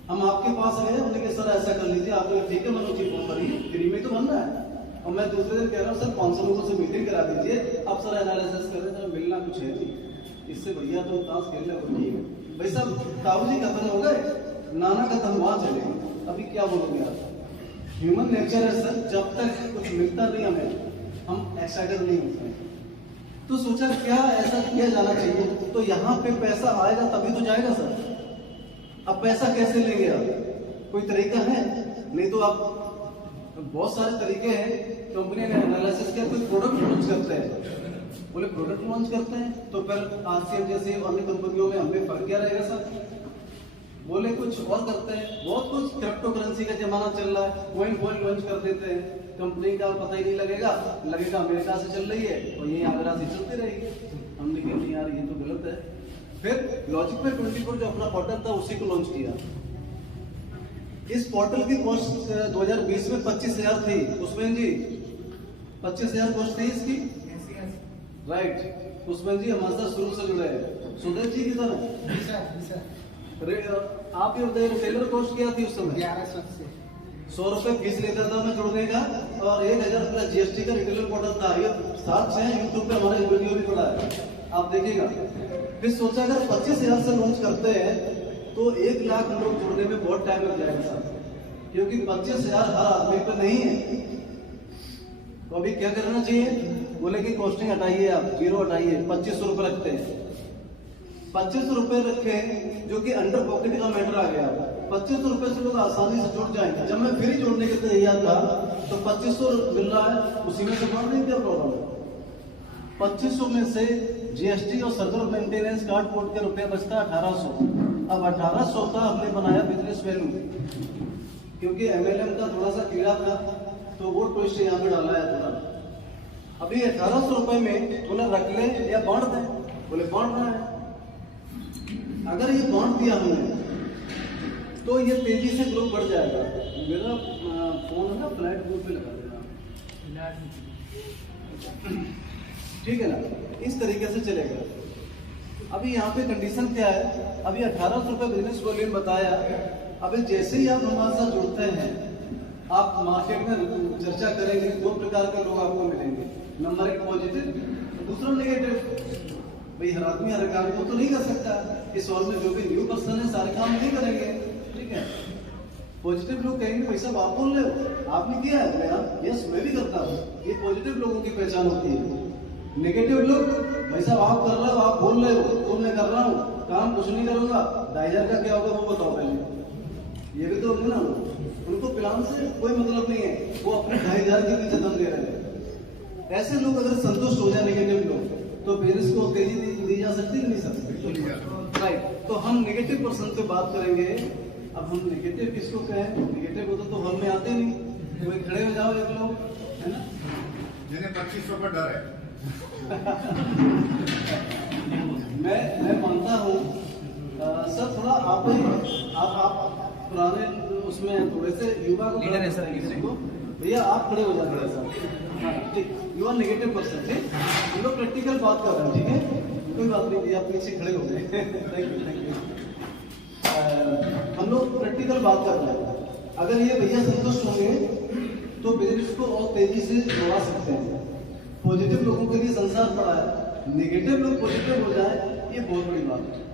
हम आपके पास गए, हमने कहा सर ऐसा कर लीजिए, आपने ठीक है मनोज जी फोन करिए, फ्री में तो बनना है। और मैं दूसरे दिन कह रहा हूँ सर 500 लोगों से मीटिंग करा दीजिए, अब सर एनालिसिस करें, सर मिलना कुछ है नहीं, इससे भैया तो ताश खेलने को नहीं है। भाई साहब ताऊ जी खत्म हो गए, नाना खत्म वहां चले, अभी क्या बोलोगे आप? ह्यूमन नेचर है सर, जब तक कुछ मिलता नहीं हमें, हम एक्साइटेड नहीं होते। तो सोचा क्या ऐसा किया जाना चाहिए, तो यहाँ पे पैसा आएगा तभी तो जाएगा सर। अब पैसा कैसे लेंगे आप? कोई तरीका है? नहीं तो आप, बहुत सारे तरीके हैं। कंपनी ने एनालिसिस किया, कोई प्रोडक्ट लॉन्च करते हैं, बोले प्रोडक्ट लॉन्च करते हैं तो फिर आरसीएम जैसे अन्य कंपनियों में हमें फर्क क्या रहेगा सर? बोले कुछ और करते हैं, बहुत कुछ, क्रिप्टो करेंसी का जमाना चल रहा है, कॉइन लॉन्च कर देते हैं, कंपनी का पता ही नहीं लगेगा अमेरिका से चल रही है और ये आगरा से चलती रहेगी। हमने कहा नहीं यार ये तो गलत है। फिर लॉजिक पे 24 जो अपना पोर्टल था उसी को लॉन्च किया। इस पोर्टल की कॉस्ट 2020 में 25,000 थी, उसमें जी 25,000 कॉस्ट थी इसकी, राइट। उसमें जी हमारे साथ शुरू से जुड़े हैं सुधीर जी की तरह। आप ये बताइए रिटेलर कॉस्ट क्या थी उस समय? 100 रुपए फीस लेता था मैं जुड़ने का और 1,000 रुपया जीएसटी का रिटेलर पोर्टल था। ये 7-6 यूट्यूब पे हमारे वीडियो भी पड़ा है, आप देखिएगा। फिर सोचा अगर 25,000 से लॉन्च करते हैं तो 1 लाख लोग जुड़ने में बहुत टाइम लग जाएगा साहब, क्योंकि 25,000 हर आदमी पे नहीं है। तो अभी क्या करना चाहिए? बोले कि कॉस्टिंग हटाइए, आप 0 हटाइए, 2500 रुपए रखते हैं। 2500 रुपए रखे जो कि अंडर पॉकेट का मैटर आ गया। 2500 रुपए से लोग आसानी से जुड़ जाएंगे। जब मैं फ्री जोड़ने के तैयार था तो 2500 मिल रहा है, उसी में से बढ़ नहीं, क्या प्रॉब्लम है? 2500 में से जीएसटी और सर्वर मेंटेनेंस कार्ड कोड के रुपया बचता 1800। अब 1800 का हमने बनाया बिजनेस वैल्यू, क्योंकि एमएलएम का थोड़ा सा कीड़ा था तो वो ट्विस्ट यहाँ पे डाला है थोड़ा। अभी 1800 रुपए में बोले रख ले या बांट दें, बोले बांट रहा है। अगर ये बांट दिया हमने तो ये तेजी से ग्रोथ बढ़ जाएगा। मेरा फोन है ना फ्लाइट मोड पे लगा देना, ठीक है ना? इस तरीके से चलेगा। अभी यहाँ पे कंडीशन क्या है? अभी 1800 रुपए बिजनेस वॉल्यूम बताया। अभी जैसे ही आप हमारे साथ जुड़ते हैं, आप मार्केट में चर्चा करेंगे, 2 प्रकार के लोग आपको मिलेंगे। नंबर 1 पॉजिटिव, दूसरा नेगेटिव। भाई हर आदमी हर काम को तो नहीं कर सकता, इस वर्ल्ड में जो भी न्यू पर्सन है सारे काम नहीं करेंगे, ठीक है? पॉजिटिव लोग कहेंगे भाई साहब आप बोल रहे हो, आपने किया है? यस मैं भी करता हूँ। ये पॉजिटिव लोगों की पहचान होती है। नेगेटिव लोग, भाई साहब आप कर रहे हो, आप बोल रहे हो तो मैं कर रहा हूँ, काम कुछ नहीं करूंगा, 2,000 का क्या होगा वो बताओ पहले। ये भी तो होंगे ना, उनको प्लान से कोई मतलब नहीं है, वो अपने 2,500 के पीछे दम दे रहे हैं। ऐसे लोग अगर संतुष्ट हो जाए नेगेटिव लोग, तो बिजनेस को तेजी दी जा सकती है नहीं सकती, राइट? तो हम नेगेटिव पर्सन से बात करेंगे। अब हम नेगेटिव किसको कहें? नेगेटिव होता तो हॉल में आते नहीं, कोई खड़े हो जाओ एक लोग, है ना, जिन्हें 2500 का डर है। मैं मानता हूँ सर, थोड़ा आप पुराने उसमें थोड़े से युवा को लीडर है सर, लीडर को भैया आप खड़े हो जाते हैं सर, ठीक। यू आर नेगेटिव पर्सन, ठीक। हम लोग प्रैक्टिकल बात कर रहे हैं, ठीक है? कोई बात नहीं, आप पीछे खड़े हो गए। Thank you. हम लोग प्रैक्टिकल बात कर रहे हैं। अगर ये भैया संतुष्ट होंगे तो बिजनेस को और तेजी से बढ़ा सकते हैं। पॉजिटिव लोगों के लिए संसार बड़ा है, नेगेटिव लोग पॉजिटिव हो जाए ये बहुत बड़ी बात है।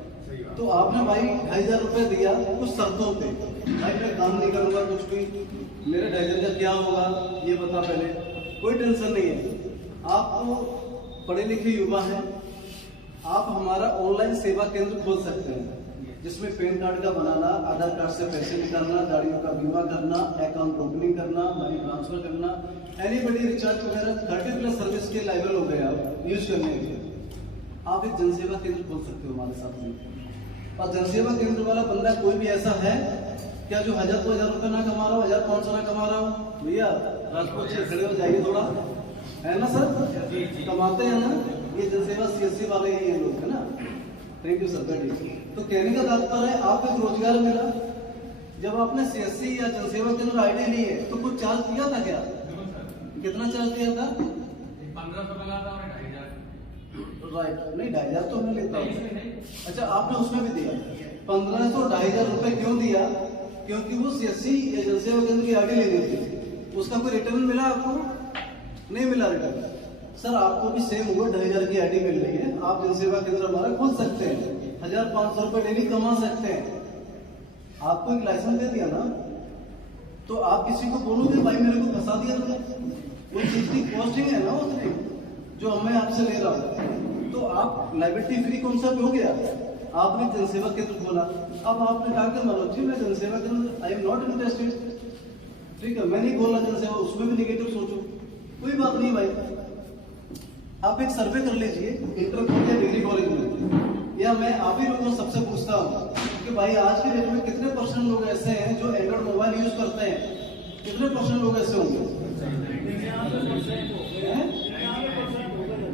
तो आपने भाई 2,500 रुपए दिया कुछ शर्तों पे, भाई मैं काम नहीं करूंगा कुछ भी, मेरे 2,500 का क्या होगा ये बता पहले, कोई टेंशन नहीं है। आपको पढ़े लिखे युवा हैं, आप हमारा ऑनलाइन सेवा केंद्र खोल सकते हैं, जिसमें पैन कार्ड का बनाना, आधार कार्ड से पैसे निकालना, गाड़ियों का बीमा करना, अकाउंट ओपनिंग करना, मनी ट्रांसफर करना, एनीबडी रिचार्ज वगैरह 30+ सर्विस के लाइबल हो गए आप यूज करने के लिए। आप एक जनसेवा केंद्र खोल सकते हो हमारे साथ में। और जनसेवा केंद्र वाला बंदा कोई भी ऐसा है क्या जो 1000-2000 रुपये ना कमा रहा हो, 1500 ना कमा रहा हो? भैया राजकोट से खड़े हो जाइए थोड़ा, है ना सर? कमाते हैं ना, ये जनसेवा CSC वाले ही ये लोग है ना। Thank you sir. तो कहने का तात्पर्य है आपको एक रोजगार मिला। जब आपने CSC या जनसेवा केंद्र आईडी ली है तो कुछ चार्ज किया था क्या? कितना चार्ज किया था? 1500 लगा था और 2500। राइट, नहीं 2500 तो मैं लेता हूँ। अच्छा, आपने उसमें भी दिया 1500-2500 रुपए क्यों दिया? क्योंकि वो CSC या जनसेवा केंद्र की आईडी लेनी थी। उसका कोई रिटर्न मिला आपको? नहीं मिला रिटर्न। सर आपको भी सेम हुआ, 2500 की आईडी मिल रही है, आप जनसेवा केंद्र हमारा खोल सकते हैं, 1500 रुपए डेली कमा सकते हैं। आपको एक लाइसेंस दे दिया ना, तो आप किसी को बोलोगे भाई मेरे को फंसा दिया तुमने, वो चीज की कॉस्टिंग है ना उसने जो मैं आपसे ले रहा हूँ, तो आप लाइबिलिटी फ्री कॉन्सेप्ट हो गया। आपने जनसेवा केंद्र खोला, अब आपने कहा कि मनोज जी मैं जनसेवा केंद्र आई एम नॉट इंटरेस्टेड, ठीक है, मैं नहीं खोला जनसेवा, उसमें भी निगेटिव सोचो, कोई बात नहीं भाई। आप एक सर्वे कर लीजिए इंटर कॉलेज या डिग्री कॉलेज में, या मैं आप ही लोगों को सबसे पूछता हूँ कि भाई आज के डेट में कितने % लोग ऐसे हैं जो एंड्रॉइड मोबाइल यूज करते हैं? कितने % लोग ऐसे होंगे?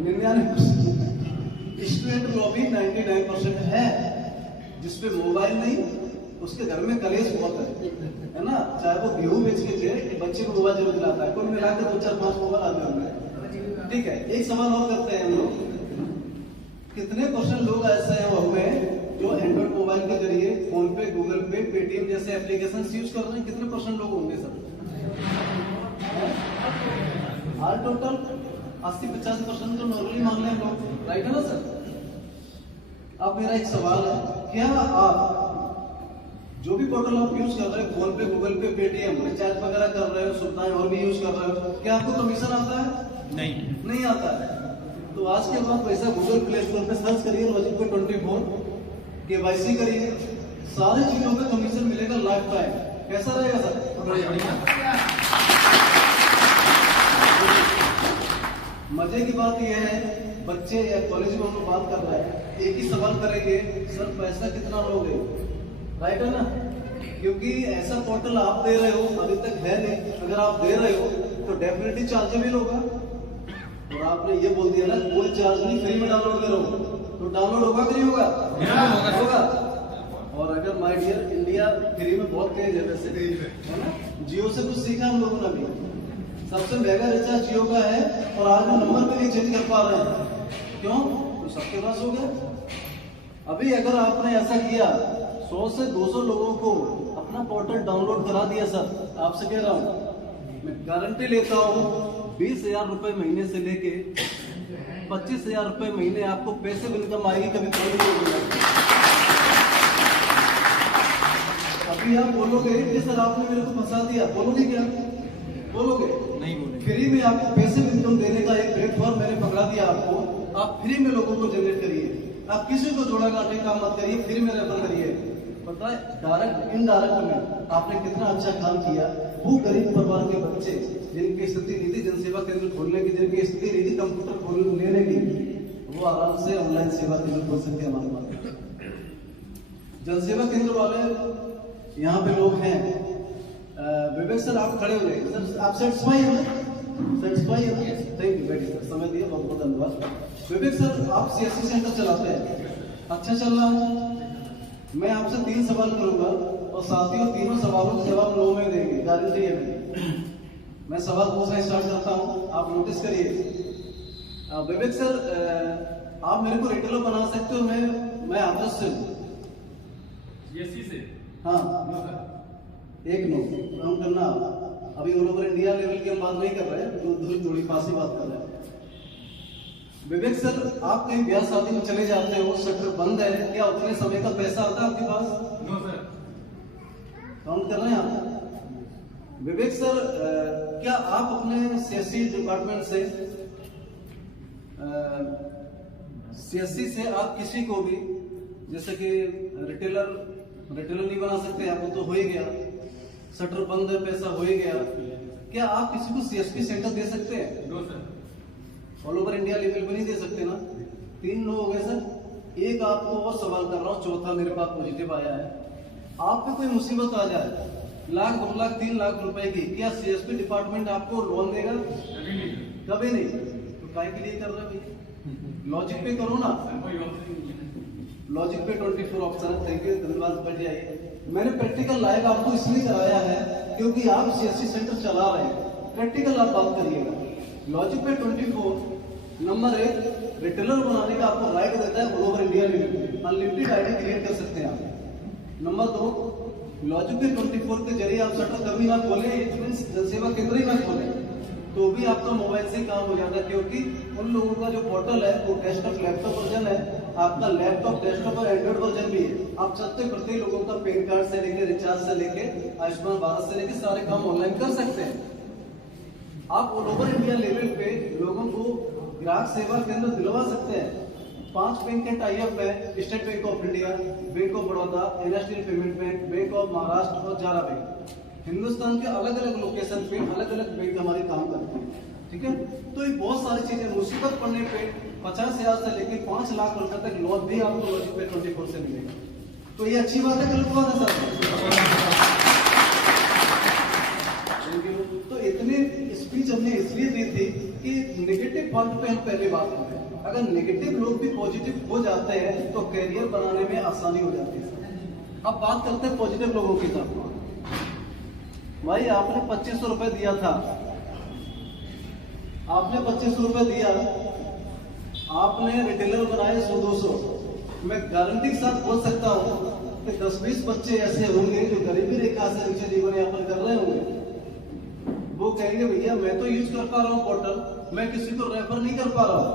99%। स्टूडेंट लॉबी 99% है जिसपे मोबाइल नहीं, उसके घर में कलेश बहुत है ना, चाहे वो गेहूं बेच के जाए, बच्चे को मोबाइल जरूर दिलाता है, कोई मिला के 2-4-5 मोबाइल आते होंगे। ठीक है, एक सवाल और करते हैं हम लोग, कितने % लोग ऐसे हैं वो हमें जो एंड्रॉइड मोबाइल के जरिए फोन पे, गूगल पे, पेटीएम जैसे एप्लीकेशन यूज कर रहे हैं? कितने % लोग होंगे सर? ऑल टोटल 80-50% तो नॉर्मली मान लें लोग, राइट है ना सर? अब मेरा एक सवाल है, क्या आप जो भी पोर्टल आप यूज कर रहे हैं, फोन पे, गूगल पे, पेटीएम, रिचार्ज वगैरह कर रहे हो, सुविधाएं और भी यूज कर रहे हो, क्या आपको कमीशन आता है? नहीं आता है। तो आज के बाद पैसा गूगल प्ले स्टोर पे सर्च करिए, लॉजिक पे 24 KYC करिए, सारी चीजों पे कमीशन मिलेगा लाइफ टाइम। कैसा रहेगा सर? मजे की बात यह है, बच्चे या कॉलेज में हम लोग बात कर रहे हैं, एक ही सवाल करेंगे, सर पैसा कितना लोगे? राइट है ना? क्योंकि ऐसा पोर्टल आप दे रहे हो, अभी तक है नहीं, अगर आप दे रहे हो तो डेफिनेटली चार्जेबल होगा। और आपने ये बोल दिया ना कोई चार्ज नहीं, फ्री में डाउनलोड करो, तो डाउनलोड होगा कि नहीं होगा? होगा। और अगर माय डियर इंडिया फ्री में बहुत तेज है वैसे, है ना? जियो से कुछ सीखा हम लोगों ने भी, सबसे महंगा रिचार्ज जियो का है, और आज वो नंबर भी नहीं चेंज कर पा रहे हैं, क्यों? तो सबके पास हो गया। अभी अगर आपने ऐसा किया, 100 से 200 लोगों को अपना पोर्टल डाउनलोड करा दिया सर, आपसे कह रहा हूँ, मैं गारंटी लेता हूँ 20,000 रुपए महीने से लेके 25,000 रुपए महीने आपको पैसिव इनकम आएगी, कभी कम नहीं होगी। अभी आप बोलोगे कि सर आपने मेरे को फंसा दिया, बोलोगे क्या? बोलोगे नहीं? बोलोगे। फ्री में आपको पैसिव इनकम देने का एक प्लेटफॉर्म मैंने पकड़ा दिया आपको, आप फ्री में लोगों को जनरेट करिए, आप किसी को जोड़ा काटे काम मत करिए, फ्री में रेफर करिए। पता है डायरेक्ट इनडायरेक्ट में आपने कितना अच्छा काम किया। वो गरीब परिवार के बच्चे जिनकी स्थिति नहीं थी जनसेवा केंद्र खोलने की, जिनकी स्थिति नहीं थी कंप्यूटर खोल लेने की, वो आराम से ऑनलाइन सेवा केंद्र खोल सकते हैं हमारे पास। जनसेवा केंद्र वाले यहाँ पे लोग हैं। विवेक सर आप खड़े हो गए सर, आप सेटिस्फाई है ना? सेटिस्फाई है? थैंक यू, बैठिए सर, समय दिया, बहुत बहुत धन्यवाद। विवेक सर आप CSC सेंटर चलाते हैं, अच्छा चल रहा है। मैं आपसे 3 सवाल करूंगा और साथियों तीनों सवालों के जवाब 9 में देंगे, गारंटी है मेरी। मैं सवाल पूछना स्टार्ट करता हूं, आप नोटिस करिए। विवेक सर आप मेरे को रिटेलर बना सकते हो, मैं आदर्श से CSC से? हाँ, एक नो काउंट करना। अभी ऑल ओवर इंडिया लेवल की हम बात नहीं कर रहे हैं, थोड़ी पास ही बात कर रहे हैं। विवेक सर आप कहीं ब्याह शादी में चले जाते हो, शटर बंद है, क्या उतने समय का पैसा आता है आपके पास? No sir. काउंट कर रहे हैं आप? विवेक सर क्या आप अपने CSC डिपार्टमेंट से CSC से आप किसी को भी, जैसे कि रिटेलर नहीं बना सकते आप, वो तो हो ही गया, शटर बंद है, पैसा हो ही गया, क्या आप किसी को CSP सेंटर दे सकते हैं? No sir. All over India level पे नहीं दे सकते ना। 3 लोग हो गए सर। एक आपको और सवाल कर रहा हूँ, चौथा मेरे पास पॉजिटिव आया है। आप पे कोई मुसीबत आ जाए, लाख 2 लाख 3 लाख रुपए की, क्या CSP डिपार्टमेंट आपको लोन देगा? कभी नहीं। कभी नहीं। तो काय के लिए कर रहे हो भाई? लॉजिक पे करो ना। कोई ऑप्शन नहीं है। लॉजिक पे 24 ऑप्शन है। थैंक यू, धन्यवाद, बैठ जाइए। मैंने प्रैक्टिकल लाइव आपको इसलिए कराया है क्योंकि आप CSC सेंटर चला रहे हैं, प्रैक्टिकल आप बात करिएगा। लॉजिक पे 24 नंबर 1 रिटेलर बनाने का आपको राइट देता है, ऑल ओवर इंडिया में अनलिमिटेड आईडी क्रिएट कर सकते हैं आप। नंबर 2 लॉजिक पे 24 के जरिए आप शटर कभी ना खोले, जनसेवा केंद्र ही ना खोले, तो भी आपका मोबाइल से काम हो जाता है, क्योंकि उन लोगों का जो पोर्टल है वो डेस्कटॉप लैपटॉप वर्जन है, आपका लैपटॉप डेस्कटॉप और एंड्रॉइड वर्जन भी है। आप चलते फिरते लोगों का पैन कार्ड से लेके रिचार्ज से लेके आयुष्मान भारत से लेके सारे काम ऑनलाइन कर सकते हैं। आप ऑल ओवर इंडिया लेवल पे लोगों को ग्राहक सेवा केंद्र दिलवा सकते हैं। 5 बैंक के टाई अप है, state bank of India, bank of Baroda, national payment bank, bank of Maharashtra और जारा बैंक। हिंदुस्तान के अलग अलग लोकेशन पे अलग अलग बैंक हमारे काम करते हैं, ठीक है। तो ये बहुत सारी चीजें, मुसीबत पड़ने पे 50,000 से लेकर 5 लाख रुपए तक लोन भी आपको लॉजिक पे 24 से मिलेगा। तो ये अच्छी बात है, गलत बात है सर? तो इतनी स्पीच हमने इसलिए दी थी कि नेगेटिव पॉइंट पे हम पहले बात करें। अगर नेगेटिव लोग भी पॉजिटिव हो जाते हैं तो कैरियर बनाने में आसानी हो जाती है। अब बात करते हैं पॉजिटिव लोगों की तरफ। भाई आपने 2500 रुपए दिया था, आपने 2500 रुपए दिया, आपने रिटेलर बनाए 100-200। मैं गारंटी के साथ बोल सकता हूँ कि 10-20 बच्चे ऐसे होंगे जो गरीबी रेखा से नीचे जीवन यापन कर रहे होंगे। वो कहेंगे भैया मैं तो यूज कर पा रहा हूँ पोर्टल, मैं किसी को रेफर नहीं कर पा रहा हूँ,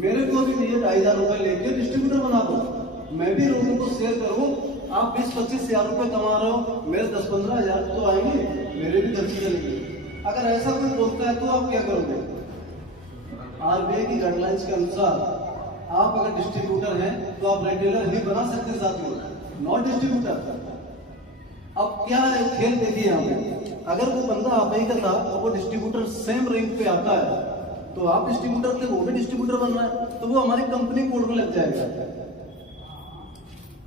मेरे को भी भैया 2,500 रुपए लेके डिस्ट्रीब्यूटर बना दो, मैं भी लोगों को शेयर करूँ। आप 20-25 हजार रुपए कमा रहे हो, मेरे 10-15 हजार तो आएंगे, मेरे भी खर्ची चलेगी। अगर ऐसा कोई बोलता है तो आप क्या करोगे? RBI की गाइडलाइंस के अनुसार आप अगर डिस्ट्रीब्यूटर हैं तो आप रिटेलर ही बना सकते साथियों, नॉट डिस्ट्रीब्यूटर। अब क्या है खेल देखिए यहाँ पे, अगर वो बंदा आप ही का था और वो डिस्ट्रीब्यूटर सेम रैंक पे आता है तो आप डिस्ट्रीब्यूटर थे, वो भी डिस्ट्रीब्यूटर बन रहा है, तो वो हमारी कंपनी कोड में लग जाएगा।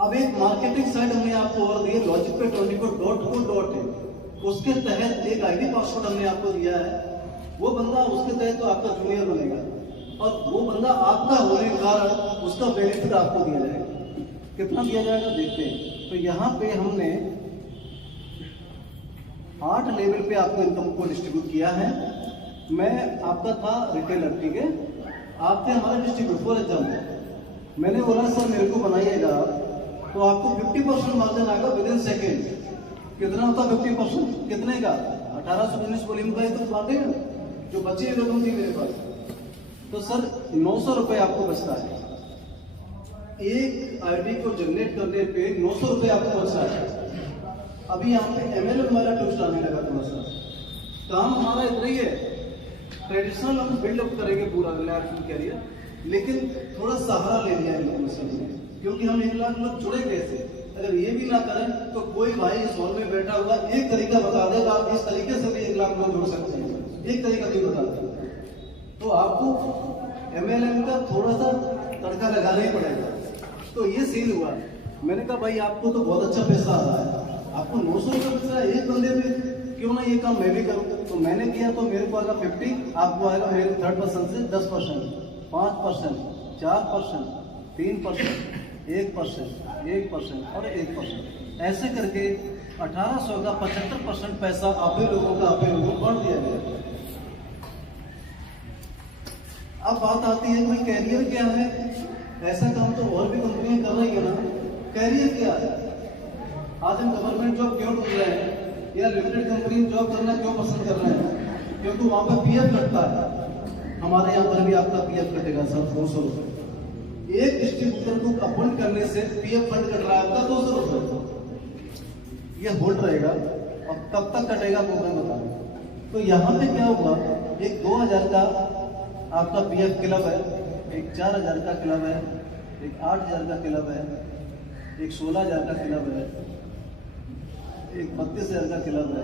अब एक मार्केटिंग साइट हमने आपको और दी है, लॉजिक पे 24.co.in, उसके तहत एक आईडी पासवर्ड हमने आपको दिया है। वो बंदा उसके तहत तो आपका जूनियर बनेगा और वो बंदा आपका होने के कारण उसका बेनिफिट आपको दिया जाएगा। कितना दिया जाएगा देखते हैं। तो यहाँ पे हमने 8 लेवल पे आपको इनकम को डिस्ट्रीब्यूट किया है। मैं आपका था रिटेलर, ठीक है, आप थे हमारे डिस्ट्रीब्यूटर। फॉर एग्जाम्पल मैंने बोला सर मेरे को बनाइएगा, तो आपको 50% मार्जिन आएगा विद इन सेकेंड। कितना होता 50%? कितने का? 1819 वॉल्यूम का ही तो बातें हैं जो बची रकम थी मेरे पास। तो सर 900 रुपए आपको बचता है, एक आईडी को जनरेट करने पे 900 रुपए आपको बचता है। अभी यहाँ पे MLM हमारा ट्विस्ट आने लगा, थोड़ा सा काम हमारा इतना ही है, ट्रेडिशनल हम बिल्डअप करेंगे पूरा कैरियर, लेकिन थोड़ा सहारा ले लिया है क्योंकि हम 1 लाख लोग जुड़े कैसे। अगर ये भी ना करें तो कोई भाई इस हॉल में बैठा हुआ एक तरीका बता देगा, आप इस तरीके से भी 1 लाख लोग जुड़ सकते हैं, एक तरीका भी बता दें। तो आपको MLM का थोड़ा सा तड़का लगाना ही पड़ेगा। तो ये सीन हुआ, मैंने कहा भाई आपको तो बहुत अच्छा पैसा आ रहा है, आपको 900 रुपये मिल रहा है एक बंदे में, क्यों ना ये काम मैं भी करूँ। तो मैंने किया, तो मेरे को आएगा 50, आपको आएगा मेरे थर्ड पर्सन से 10%, 5%, 4%, 3%, 1% और 1%, ऐसे करके 1800 का 75% पैसा आप ही लोगों का आप ही लोगों को बांट दिया गया। अब बात आती है भाई कैरियर क्या है। ऐसा काम तो और भी कंपनियां कर रही है ना। कैरियर क्या है? आज हम गवर्नमेंट जॉब क्यों ढूंढ रहे हैं या लिमिटेड कंपनी में जॉब करना क्यों पसंद कर रहे हैं? क्योंकि वहां पर PF कटता है। हमारे यहाँ पर भी आपका PF कटेगा सर 200 रुपए। एक डिस्ट्रीब्यूटर को अपॉइंट करने से PF फंड कट रहा है आपका 200 रुपए। ये होल्ड रहेगा और कब तक कटेगा वो मैं बताऊँ। तो यहाँ पे क्या हुआ, एक 2000 का आपका पीएफ क्लब है, एक 4000 का क्लब है, एक 8000 का क्लब है, एक 16000 का क्लब है, एक 32000 का क्लब है,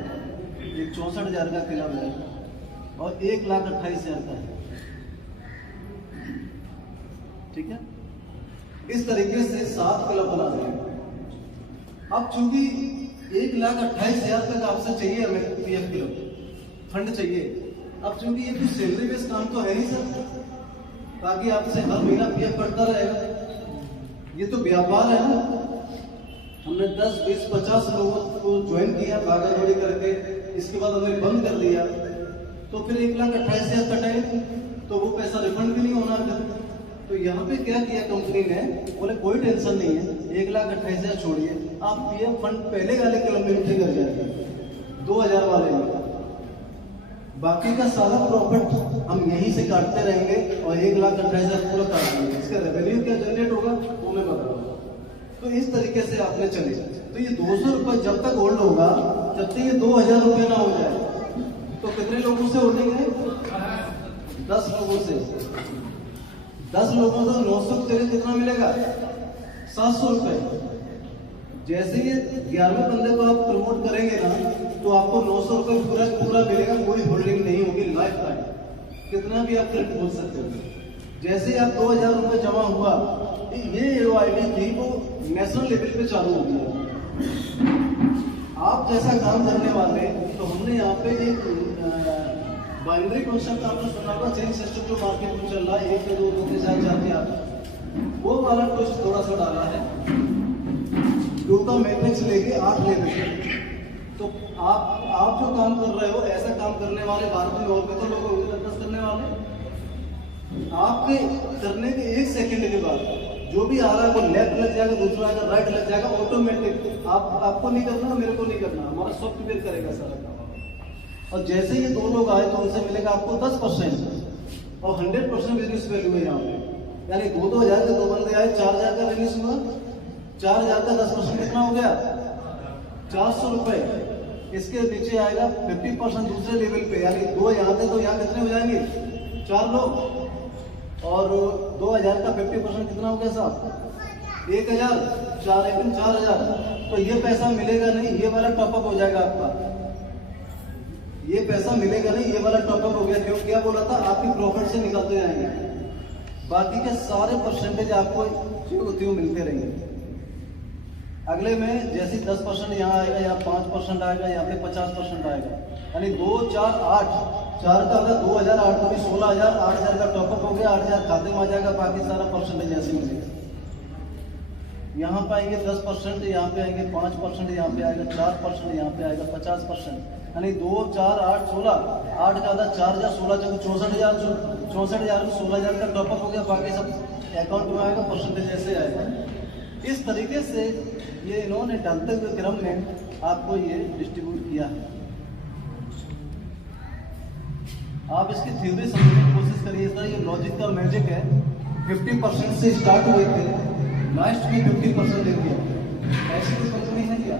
एक 64,000 का क्लब है और 1,28,000 का है। ठीक है, इस तरीके से 7 क्लब बना देंगे। अब चूंकि 1,28,000 तक आपसे चाहिए हमें पीएफ क्लब फंड चाहिए। अब चूंकि ये कुछ सैलरी बेस्ड काम तो है नहीं सर, ताकि आपसे हर महीना पीएफ कटता रहेगा। ये तो व्यापार है ना। हमने 10, 20, 50 लोगों को ज्वाइन किया भागा दौड़ी करके, इसके बाद हमने बंद कर दिया, तो फिर 1,28,000 कटे तो वो पैसा रिफंड भी नहीं होना फिर। तो यहाँ पे क्या किया कंपनी ने, बोले कोई टेंशन नहीं है, 1,28,000 छोड़िए, आप पीएफ फंड पहले वाले क्लब में एंट्री कर जाएंगे 2,000 वाले में, बाकी का सारा प्रॉफिट हम यहीं से काटते रहेंगे और 1,28,000 पूरा काट देंगे। इसका रेवेन्यू क्या जनरेट होगा वो मैं बताऊंगा। तो इस तरीके से आपने चले, तो ये 200 रुपये जब तक होल्ड होगा जब तक ये 2,000 रुपये ना हो जाए। तो कितने लोगों से होल्डिंग है? 10 लोगों से। 10 लोगों से 900 कितना मिलेगा? 700 रुपये। जैसे ये 11वें बंदे को आप प्रमोट करेंगे ना, तो आपको 900 रुपये पूरा मिलेगा, कोई होल्डिंग नहीं होगी लाइफ टाइम, कितना भी आप क्रेडिट बोल सकते हो। जैसे आप 2,000 रुपये जमा हुआ, ये AOID थी वो नेशनल लेवल पे चालू हो गया। आप जैसा काम करने वाले, तो हमने यहाँ पे एक बाइनरी कॉन्सेप्ट आपने सुना होगा, चेंज सिस्टम जो मार्केट में चल रहा है, 1 से 2, 2 के साथ जाते आप, वो वाला ट्विस्ट थोड़ा सा डाला है। 2 का मैट्रिक्स लेके 8 लेवल। तो आप जो काम कर रहे हो, ऐसा काम करने वाले भारत में और भी तो लोग होंगे 10 करने वाले। आपके करने के 1 सेकंड के बाद जो भी आ रहा है वो लेफ्ट लग जाएगा, दूसरा आएगा राइट लग जाएगा, ऑटोमेटिक। आपको नहीं करना, मेरे को नहीं करना, हमारा सॉफ्टवेयर करेगा सारा काम। और जैसे ये 2 लोग आए तो उनसे मिलेगा आपको 10% और 100% बिजनेस वैल्यू है यहाँ पे। यानी 2,000 के 2 बंदे आए, 4,000 का बिजनेस हुआ, 4,000 का 10% कितना हो गया? 400 रुपए। इसके नीचे आएगा 50% दूसरे लेवल पे, यानी 2 यहाँ थे तो यहाँ कितने हो जाएंगे? 4 लोग। और 2,000 का 50% कितना हो गया साहब? 1,000, 4,000। तो ये पैसा मिलेगा नहीं, ये वाला टॉपअप हो जाएगा आपका। ये पैसा मिलेगा नहीं, ये वाला टॉपअप हो गया। क्यों? क्या बोला था? आपकी प्रॉफिट से निकलते जाएंगे, बाकी के सारे परसेंटेज आपको त्यों मिलते रहेंगे। अगले में जैसे 10% यहाँ आएगा, या 5% आएगा, यहाँ पे 50% आएगा, यानी 2, 4, 8, 4 का अगर 2,000, 8 तो भी 16,000, 8,000 का टॉपअप हो गया, 8,000 खाते में आ जाएगा, बाकी सारा परसेंटेज ऐसे मिलेगा। यहाँ पे आएंगे 10%, यहाँ पे आएंगे 5%, यहाँ पे आएगा 4%, यहाँ पे आएगा 50%, यानी 2, 4, 8, 16, 8 का आधा 4,000, 16 64,000, 64,000 में 16,000 का टॉपअप हो गया, बाकी सब अकाउंट में आएगा, परसेंटेज ऐसे आएगा। इस तरीके से ये इन्होंने डालते हुए क्रम में आपको ये डिस्ट्रीब्यूट किया है। आप इसकी थ्योरी समझने की कोशिश करिए। सर ये लॉजिक का मैजिक है। 50% से स्टार्ट हुए थे, लास्ट में 50% दे दिया। ऐसी कोई कंपनी है क्या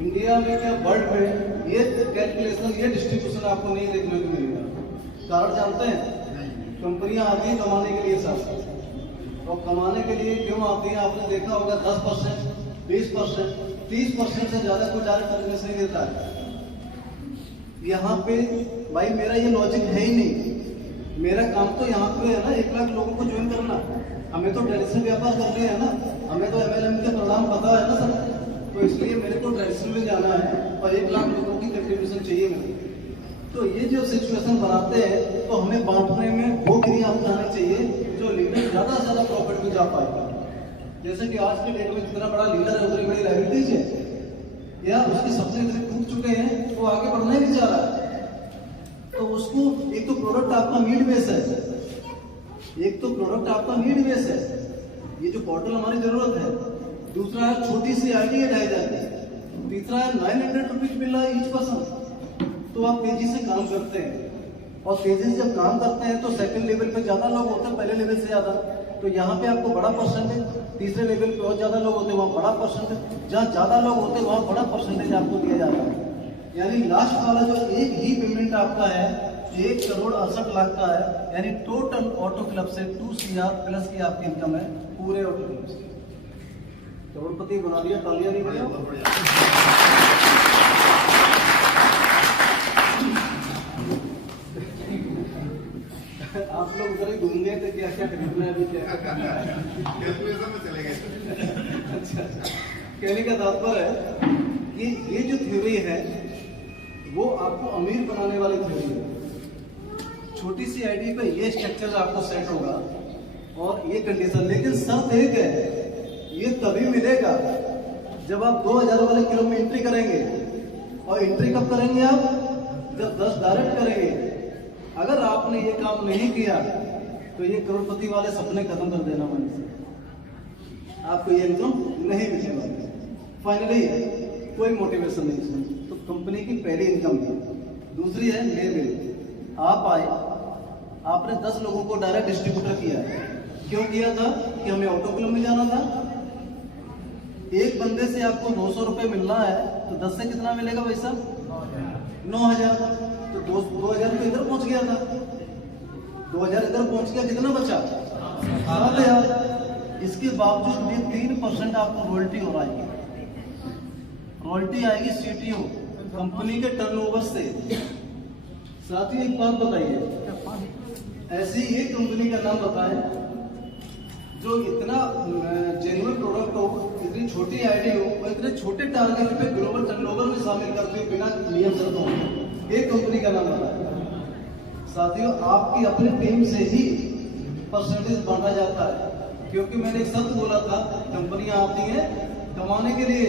इंडिया में, क्या वर्ल्ड में? ये कैलकुलेशन, ये डिस्ट्रीब्यूशन आपको नहीं देखने को मिलेगा। कारण जानते हैं? कंपनियां आती हैं कमाने के लिए सर, और कमाने के लिए क्यों आती हैं? आपने देखा होगा 10%, 20%, 30% से ज्यादा कोई डायरेक्ट सर्विस नहीं देता है। यहाँ पे भाई मेरा ये लॉजिक है ही नहीं। मेरा काम तो यहाँ पे है ना 1 लाख लोगों को ज्वाइन करना। हमें तो ट्रेडिशनल व्यापार करने हैं ना, हमें तो MLM के परिणाम पता है ना सर, तो इसलिए मेरे को ट्रेडिशनल में जाना है और 1 लाख लोगों की कंट्रीब्यूशन चाहिए मुझे। तो ये जो सिचुएशन बनाते हैं, तो हमें बांटने में वो क्रिया अपनानी चाहिए जो लीडर ज्यादा से ज्यादा प्रॉफिट में जा पाएगा। जैसे कि आज के डेट में जितना बड़ा लीडर है उतनी बड़ी लाइबिलिटीज है, या उसके सपने इतने टूट चुके हैं, वो आगे बढ़ना ही नहीं चाह रहा है। तो उसको एक तो प्रोडक्ट आपका नीड बेस है, एक तो प्रोडक्ट आपका नीड बेस है, ये जो पोर्टल हमारी जरूरत है। दूसरा है छोटी सी आईडी ढाई जाती है। तीसरा है 900 रुपीज मिल रहा है ईच पर्सन। तो आप तेजी से काम करते हैं, और तेजी से जब काम करते हैं तो सेकंड लेवल पे ज्यादा लोग होते हैं पहले लेवल से ज्यादा। तो यहाँ पे आपको बड़ा परसेंटेज, तीसरे लेवल पे और ज्यादा लोग होते हैं वहाँ बड़ा परसेंटेज, जहाँ ज्यादा लोग होते हैं वहाँ बड़ा परसेंटेज आपको दिया जाता है। यानी लास्ट वाला जो एक ही पेमेंट आपका है, 1,68,00,000 का है, यानी टोटल ऑटो क्लब से 2 CR प्लस की आपकी इनकम है पूरे ऑटो क्लब से। करोड़पति बना दिया, तालियां नहीं बजाओ। बहुत बढ़िया। आप लोग उधर ही घूम गए थे, क्या क्या खरीदना है अभी, क्या क्या करना है। कैलकुलेशन में चले गए। अच्छा, कहने का तात्पर्य है कि ये जो थ्योरी है वो आपको अमीर बनाने वाली थ्योरी है। छोटी सी आईडी पे ये स्ट्रक्चर आपको सेट होगा और ये कंडीशन, लेकिन शर्त एक है, ये तभी मिलेगा जब आप 2,000 वाले क्लब में एंट्री करेंगे। और एंट्री कब करेंगे आप? जब 10 डायरेक्ट करेंगे। अगर आपने ये काम नहीं किया तो ये करोड़पति वाले सपने खत्म कर देना मन से, आपको ये इनकम नहीं मिलेगा। फाइनली कोई मोटिवेशन नहीं है। तो कंपनी की पहली इनकम है। दूसरी है लेवल। आप आए, आपने 10 लोगों को डायरेक्ट डिस्ट्रीब्यूटर किया। क्यों किया था? कि हमें ऑटो क्लब में जाना था। एक बंदे से आपको 200 रुपए मिलना है तो 10 से कितना मिलेगा भाई साहब? 9,000। तो 2,000 तो इधर पहुंच गया था, 2,000 इधर पहुंच गया, कितना बचा? 7,000। इसके बावजूद भी 3% आपको रॉयल्टी हो रहा है। रॉयल्टी आएगी सीटीओ कंपनी के टर्नओवर से। साथ ही एक बात बताइए, ऐसी एक कंपनी का नाम बताएं जो इतना जेन्युइन प्रोडक्ट हो, इतनी छोटी आईडी हो और इतने छोटे टारगेट पे ग्लोबल टर्नओवर में शामिल करते हो बिना नियम शर्तों। एक कंपनी का नाम बताएं। साथियों, आपकी अपनी टीम से ही परसेंटेज बढ़ा जाता है, क्योंकि मैंने एक शब्द बोला था, कंपनियां आती हैं कमाने के लिए।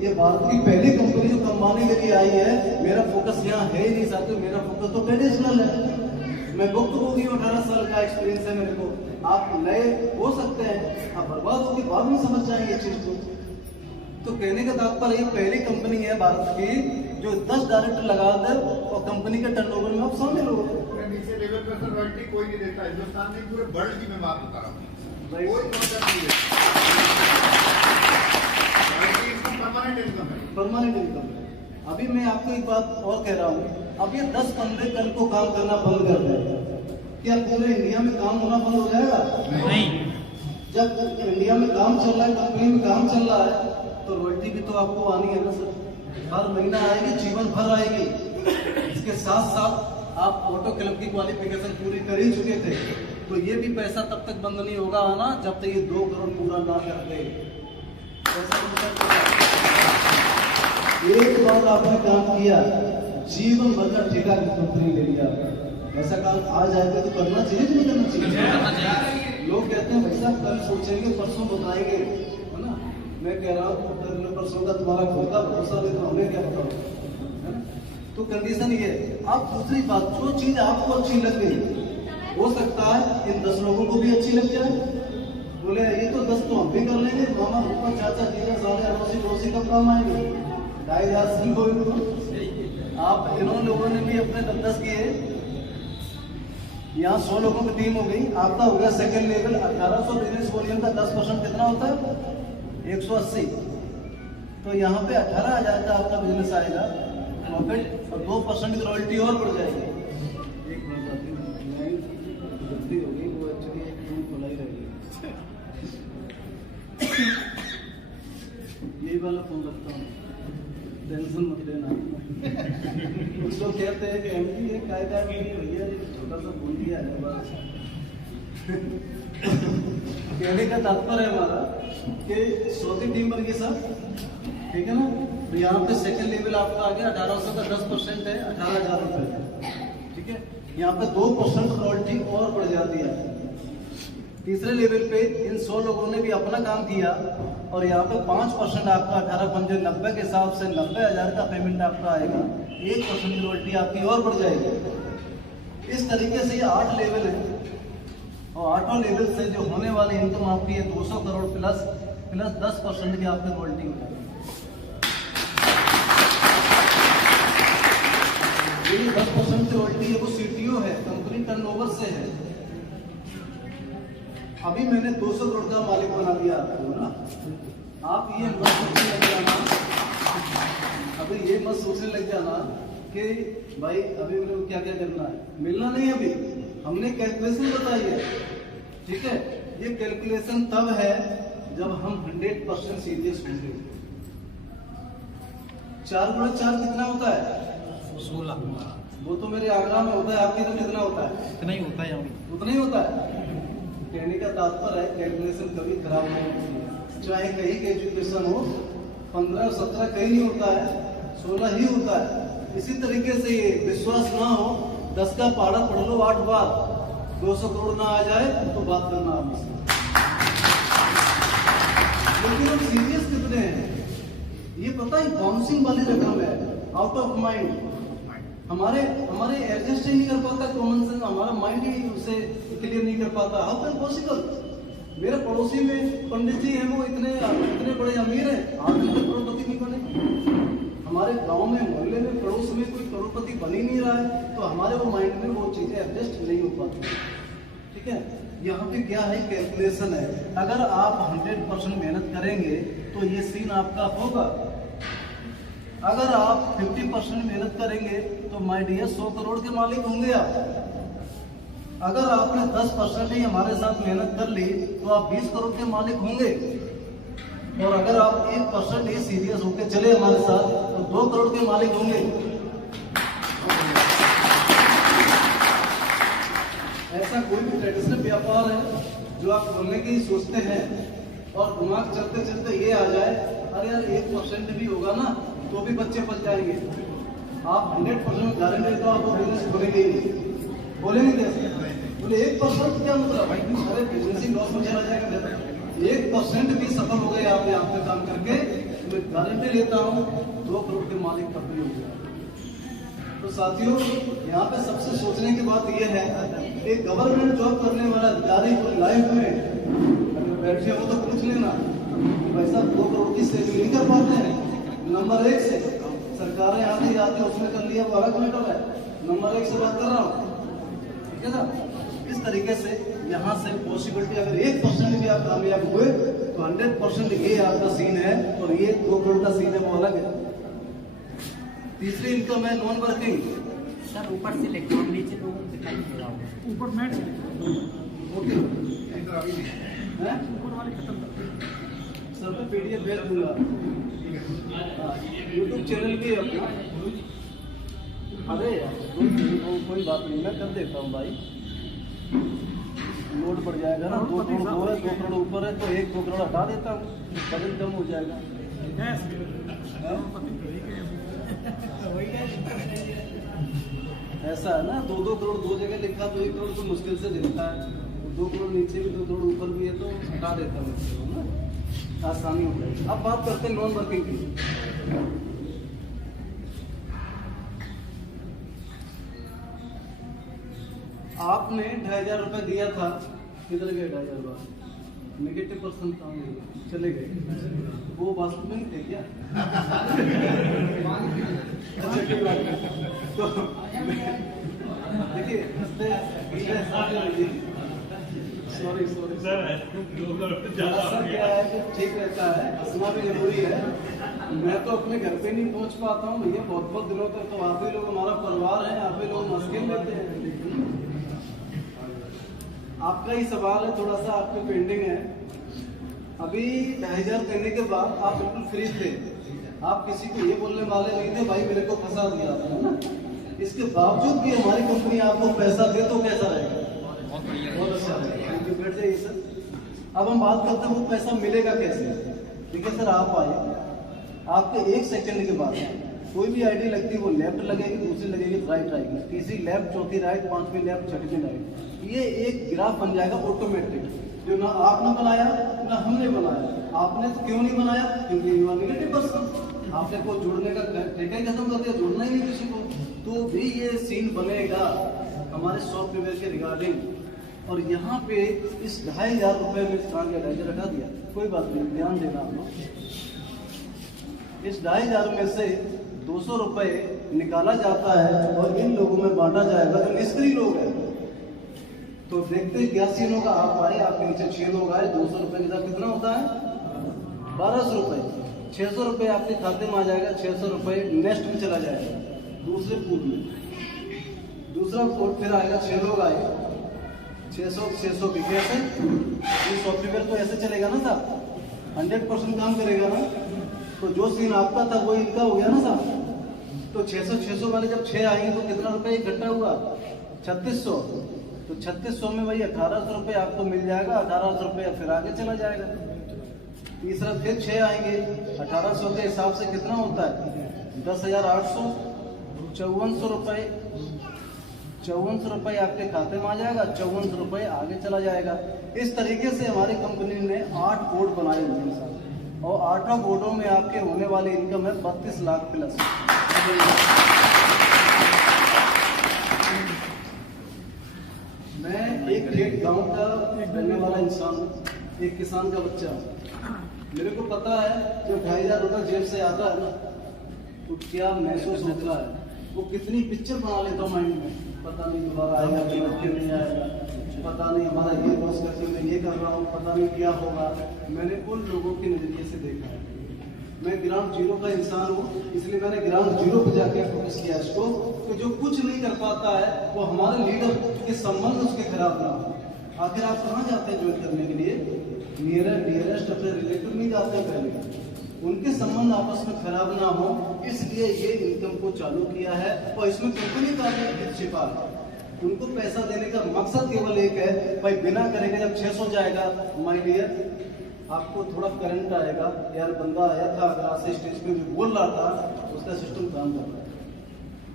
ये भारत की पहली कंपनी जो कमाने के लिए आई है। मेरा फोकस यहाँ है ही नहीं साथियों, मेरा फोकस तो ट्रेडिशनल है। मैं गुप्त हो गई, 18 साल का एक्सपीरियंस है मेरे को। आप नए हो सकते हैं, आप बर्बाद होके बाद में समझ जाएंगे चीज को। तो कहने का तात्पर्य ये पहली कंपनी है भारत की जो 10 डायरेक्टर लगा दे और कंपनी के टर्नओवर में आप शामिल हो। नीचे लेवल पर सर रॉयल्टी कोई नहीं देता हिंदुस्तान में, पूरे वर्ल्ड की मैं बात बता रहा हूँ। Right. कोई कॉन्ट्रैक्ट नहीं देता। रॉयल्टी इनकम परमानेंट इनकम है। परमानेंट इनकम है। अभी मैं आपको एक बात और कह रहा हूँ, अब ये 10 बंदे कल को काम करना बंद कर दें, क्या पूरे इंडिया में काम होना बंद हो जाएगा? नहीं। जब इंडिया में काम चल रहा है, कंपनी में काम चल रहा है, तो रॉयल्टी भी तो आपको आनी है ना सर। हर महीना आएगी, जीवन भर आएगी। इसके साथ साथ आप ऑटो क्लब की क्वालिफिकेशन पूरी कर ही चुके थे, तो ये भी पैसा तब तक बंद नहीं होगा आना जब तक ये 2 करोड़ पूरा ना कर दे। एक बार आपने काम किया, जीवन भर का ठेका कंपनी ले लिया। ऐसा काम आज आएगा तो करना चाहिए कि नहीं करना चाहिए? लोग कहते हैं भाई साहब कल सोचेंगे परसों बताएंगे, है ना। मैं कह रहा हूँ कल परसों का तुम्हारा खुद का भरोसा नहीं, तो हमें क्या बताओ, है ना। तो कंडीशन ये है। अब दूसरी बात, जो चीज आपको अच्छी लग गई, हो सकता है इन 10 लोगों को भी अच्छी लग जाए। बोले ये तो 10 तो हम भी कर लेंगे, मामा ऊपर चाचा जीजा साले अड़ोसी पड़ोसी कब काम आएंगे, 2,500 सिंह हो। आप इन्होंने लोगों ने भी अपने 10 किए, यहाँ 100 लोगों की टीम हो गई। आपका हो गया सेकंड लेवल। 1800 बिजनेस वॉल्यूम का 10% कितना होता है? 180। तो यहाँ पे 18,000 का आपका बिजनेस आएगा प्रॉफिट, और 2% की रॉयल्टी और बढ़ जाएगी। एक मिनट गलती हो गई, वो एक्चुअली एक रूम खुला ही रहेगी। यही वाला फोन रखता हूँ, टेंशन मत लेना। कुछ लोग कहते हैं कि एमपी है, काय भैया छोटा सा बोल दिया है बस। कहने का तात्पर्य है हमारा कि 100 की टीम बन गई सर, ठीक है ना। तो यहाँ पे सेकंड लेवल आपका आ गया, 1800 का 10% है, 18,000 रुपए, ठीक है। यहाँ पे 2% रॉयल्टी और बढ़ जाती है। तीसरे लेवल पे इन 100 लोगों ने भी अपना काम किया और यहाँ पे 5% आपका 18,590 के हिसाब से 90,000 का पेमेंट आपका आएगा। 1% की रॉयल्टी आपकी और बढ़ जाएगी। इस तरीके से ये 8 लेवल है और 8 लेवल से जो होने वाली इनकम आपकी है 200 करोड़ प्लस 10% की आपकी रॉयल्टी हो जाएगी। 10% की रॉयल्टी है वो सीटीओ है, कंपनी टर्नओवर से है। अभी मैंने 200 करोड़ का मालिक बना दिया आपको ना। आप ये मत सोचने लग जाना, अभी ये मत सोचने लग जाना कि भाई अभी मेरे को क्या क्या करना है, मिलना नहीं अभी, हमने कैलकुलेशन बताई है, ठीक है। ये कैलकुलेशन तब है जब हम 100% सीरियस होंगे। 4 गुणा 4 कितना होता है? 16। वो तो मेरे आगरा में होता है, आपके तो कितना होता है? इतना ही होता है। उतना ही होता है। कहने का तात्पर्य है कैलकुलेशन कभी खराब नहीं होती है, चाहे कहीं की एजुकेशन हो, 15 और 17 कहीं नहीं होता है, 16 ही होता है। इसी तरीके से ये विश्वास ना हो, 10 का पहाड़ा पढ़ लो 8 बार, 200 करोड़ ना आ जाए तो बात करना आप मुझसे। लेकिन हम सीरियस कितने हैं ये पता है, बाउंसिंग वाली रकम है, आउट ऑफ माइंड। हमारे एडजस्ट ही नहीं कर पाता कॉमन सेंस, हमारा माइंड ही उसे क्लियर नहीं कर पाता। How can possible? मेरे पड़ोसी में पंडित जी हैं, वो इतने बड़े अमीर हैं, आज तक करोड़पति नहीं बने। हमारे गांव में, मोहल्ले में, पड़ोस में कोई करोड़पति बन ही नहीं रहा है, तो हमारे वो माइंड में वो चीजें एडजस्ट नहीं हो पाती, ठीक है। यहाँ पे क्या है, कैलकुलेशन है। अगर आप 100% मेहनत करेंगे तो ये सीन आपका होगा। अगर आप 50% मेहनत करेंगे तो माय डियर 100 करोड़ के मालिक होंगे आप। अगर आपने 10% ही हमारे साथ मेहनत कर ली तो आप 20 करोड़ के मालिक होंगे। और अगर आप 1% ही सीरियस होकर चले हमारे साथ तो 2 करोड़ के मालिक होंगे। ऐसा कोई भी ट्रेडिशनल व्यापार है जो आप खोलने की सोचते हैं और दिमाग चलते चलते ये आ जाए, अरे यार 1% भी होगा ना तो भी बच्चे पल जाएंगे, आप 100% गारंटी तो आप बिजनेस खोलेंगे ही नहीं। बोलेंगे कैसे? बोले 1% क्या मतलब भाई, अरे बिजनेस ही लॉस में चला जाएगा। 1% भी सफल हो गए आप यहाँ पे काम करके, मैं गारंटी लेता हूँ 2 करोड़ के मालिक तब भी हो गया। तो साथियों, यहाँ पे सबसे सोचने की बात यह है, एक गवर्नमेंट जॉब करने वाला अधिकारी को लाइफ में अगर बैठे हो तो पूछ लेना भाई साहब 2 करोड़ की सेविंग नहीं कर पाते हैं। नंबर 1 से सरकारें आती जाती है, उसने कर लिया वो अलग मैटर है, नंबर 1 से बात कर रहा हूँ, ठीक है ना। इस तरीके से यहाँ से पॉसिबिलिटी, अगर 1% भी आप कामयाब हुए तो 100% ये आपका सीन है, और ये 2 करोड़ का सीन है वो अलग है। तीसरी इनकम है नॉन वर्किंग। सर ऊपर से लेकर नीचे लोगों को दिखाई दे रहा होगा, ऊपर मैट ओके हैं, ऊपर वाले खत्म कर सर मैं PDF भेज दूंगा। YouTube चैनल भी है अपना। अरे यार कोई बात नहीं, मैं कर देता हूँ भाई, लोड बढ़ जाएगा ना। 2 करोड़ 2 करोड़ ऊपर है तो 1-2 करोड़ हटा देता हूँ, बजट कम हो जाएगा। ऐसा है ना, 2-2 करोड़ 2 जगह लिखा तो 1 करोड़ तो मुश्किल से लिखता है, 2 करोड़ नीचे भी 2 करोड़ ऊपर भी है तो हटा देता हूँ ना, आसानी हो जाएगी। अब बात करते हैं नॉन वर्किंग की। आपने 2,500 रुपए दिया था, किधर गए 2,500 रुपए? -% था, चले गए, वो वास्तव में नहीं थे क्या? तो देखिए सॉरी थोड़ा सा क्या है कि ठीक रहता है, हंसना भी जरूरी है। मैं तो अपने घर पे नहीं पहुंच पाता हूँ भैया, बहुत दिनों तक तो आप ही लोग हमारा परिवार है, आप ही लोग मस्किन लेते हैं। आपका ही सवाल है, थोड़ा सा आपके पेंडिंग है। अभी 2,500 देने के बाद आप बिल्कुल फ्री थे, आप किसी को ये बोलने वाले नहीं थे भाई मेरे को फंसा दिया था ना। इसके बावजूद भी हमारी कंपनी आपको पैसा दे तो कैसा रहेगा? बहुत अच्छा रहेगा। बैठ जाइए सर। अब हम बात करते हैं वो पैसा मिलेगा कैसे। देखिए सर, आप आए, आपके 1 सेकंड के बाद कोई भी आईडी लगती है, वो लेफ्ट लगेगी, दूसरी लगेगी राइट आएगी, तीसरी लेफ्ट, चौथी राइट, 5वीं लेफ्ट, 6वीं राइट। ये एक ग्राफ बन जाएगा ऑटोमेटिक, जो ना आपने बनाया ना हमने बनाया। आपने तो क्यों नहीं बनाया? क्योंकि यू आर नेगेटिव पर्सन, आपने को जोड़ने का ठेका ही खत्म कर दिया, जोड़ना ही नहीं किसी को। तो भी ये सीन बनेगा हमारे सॉफ्टवेयर के रिगार्डिंग। और यहाँ पे इस 2,500 रुपए में 2,500 हटा दिया, कोई बात नहीं, ध्यान देना आप लोग। इस 2,500 में से 200 रुपए निकाला जाता है और इन लोगों में बांटा जाएगा जो निष्क्रिय लोग हैं। तो देखते क्या सीन होगा। आप आए, आपके नीचे 6 लोग आए, 200 रुपए के साथ कितना होता है? 1,200 रुपए। 600 रुपए आपके खाते में आ जाएगा, 600 रुपए नेक्स्ट में चला जाएगा। दूसरे पूल में। दूसरा कोड फिर आएगा, 6 लोग आए, 600 बिके से। ये सॉफ्टवेयर तो ऐसे चलेगा ना साहब, 100% काम करेगा ना। तो जो सीन आपका था वो इनका हो गया ना साहब। तो 600 वाले जब 6 आएंगे तो कितना रुपए इकट्ठा हुआ? 3600। तो 3600 में भाई 1800 रुपये आपको मिल जाएगा। 1800 रुपये फिर आगे चला जाएगा। तीसरा फिर 6 आएंगे, 1800 के हिसाब से कितना होता है? 10,800, 5400 रुपये। 5400 रुपये आपके खाते में आ जाएगा, 5400 रुपये आगे चला जाएगा। इस तरीके से हमारी कंपनी ने 8 कोड बनाए हुए हैं साहब, और 8 कोडों में आपके होने वाली इनकम है 32 लाख प्लस। मैं एक खेत गांव का रहने वाला इंसान हूँ, एक किसान का बच्चा हूँ। मेरे को पता है जब 2,500 रुपये जेब से आता है ना तो क्या महसूस होता है। वो कितनी पिक्चर बना लेता हूँ माइंड में, पता नहीं दोबारा आएगा कि नहीं आएगा, पता नहीं हमारा ये लॉस करके मैं ये कर रहा हूँ, पता नहीं क्या होगा। मैंने उन लोगों के नजरिए से देखा है। मैं ग्राउंड जीरो का इंसान हूँ, इसलिए मैंने ग्राउंड जीरो पे जाके फोकस किया इसको कि जो कुछ नहीं कर पाता है वो हमारे लीडर के संबंध उसके खराब ना हो। आखिर आप कहाँ जाते हैं ज्वाइन करने के लिए? नियरेस्ट अपने रिलेटिव नहीं जाते हैं पहले, उनके संबंध आपस में खराब ना हो, इसलिए ये इनकम को चालू किया है। और इसमें कंपनी का भी छिपा है। उनको पैसा देने का मकसद केवल एक है, भाई बिना करेंगे जब 600 जाएगा माय डियर आपको थोड़ा करंट आएगा। यार बंदा आया था अगर स्टेज पे भी बोल रहा था, उसका सिस्टम काम कर रहा है।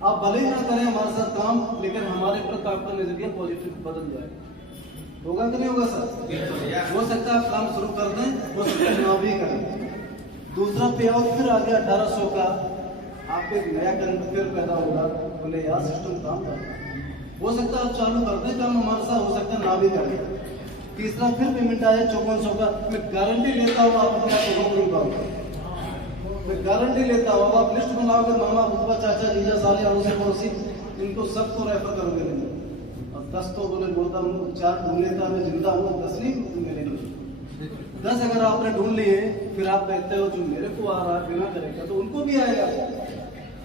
आप भले ही ना करें हमारे साथ काम, लेकिन हमारे प्रति आपका नजरिया पॉजिटिव बदल जाएगा। होगा कि नहीं होगा सर? हो सकता है आप काम शुरू कर दें, हो सकता है ना भी करें। दूसरा पे आउट फिर आ गया 1800 का, आपको एक नया करंट फिर पैदा होगा। बोले यार सिस्टम काम कर रहा है, हो सकता है आप चालू कर दें काम हमारे साथ, हो सकता है ना भी करें। तीसरा फिर पेमेंट आया 5400 का। मैं गारंटी लेता हूँ आप अपने आप को, मैं गारंटी लेता हूँ। अब आप लिस्ट बनाओगे, मामा बुआ चाचा जीजा साले अड़ोसी पड़ोसी इनको सबको रेफर करोगे नहीं। और 10 तो बोले बोलता हूँ, 4 ढूंढ लेता मैं जिंदा हूँ, 10 नहीं मेरे लिए। 10 अगर आपने ढूंढ लिए, फिर आप कहते हो जो मेरे को आ रहा है बिना करेगा तो उनको भी आएगा।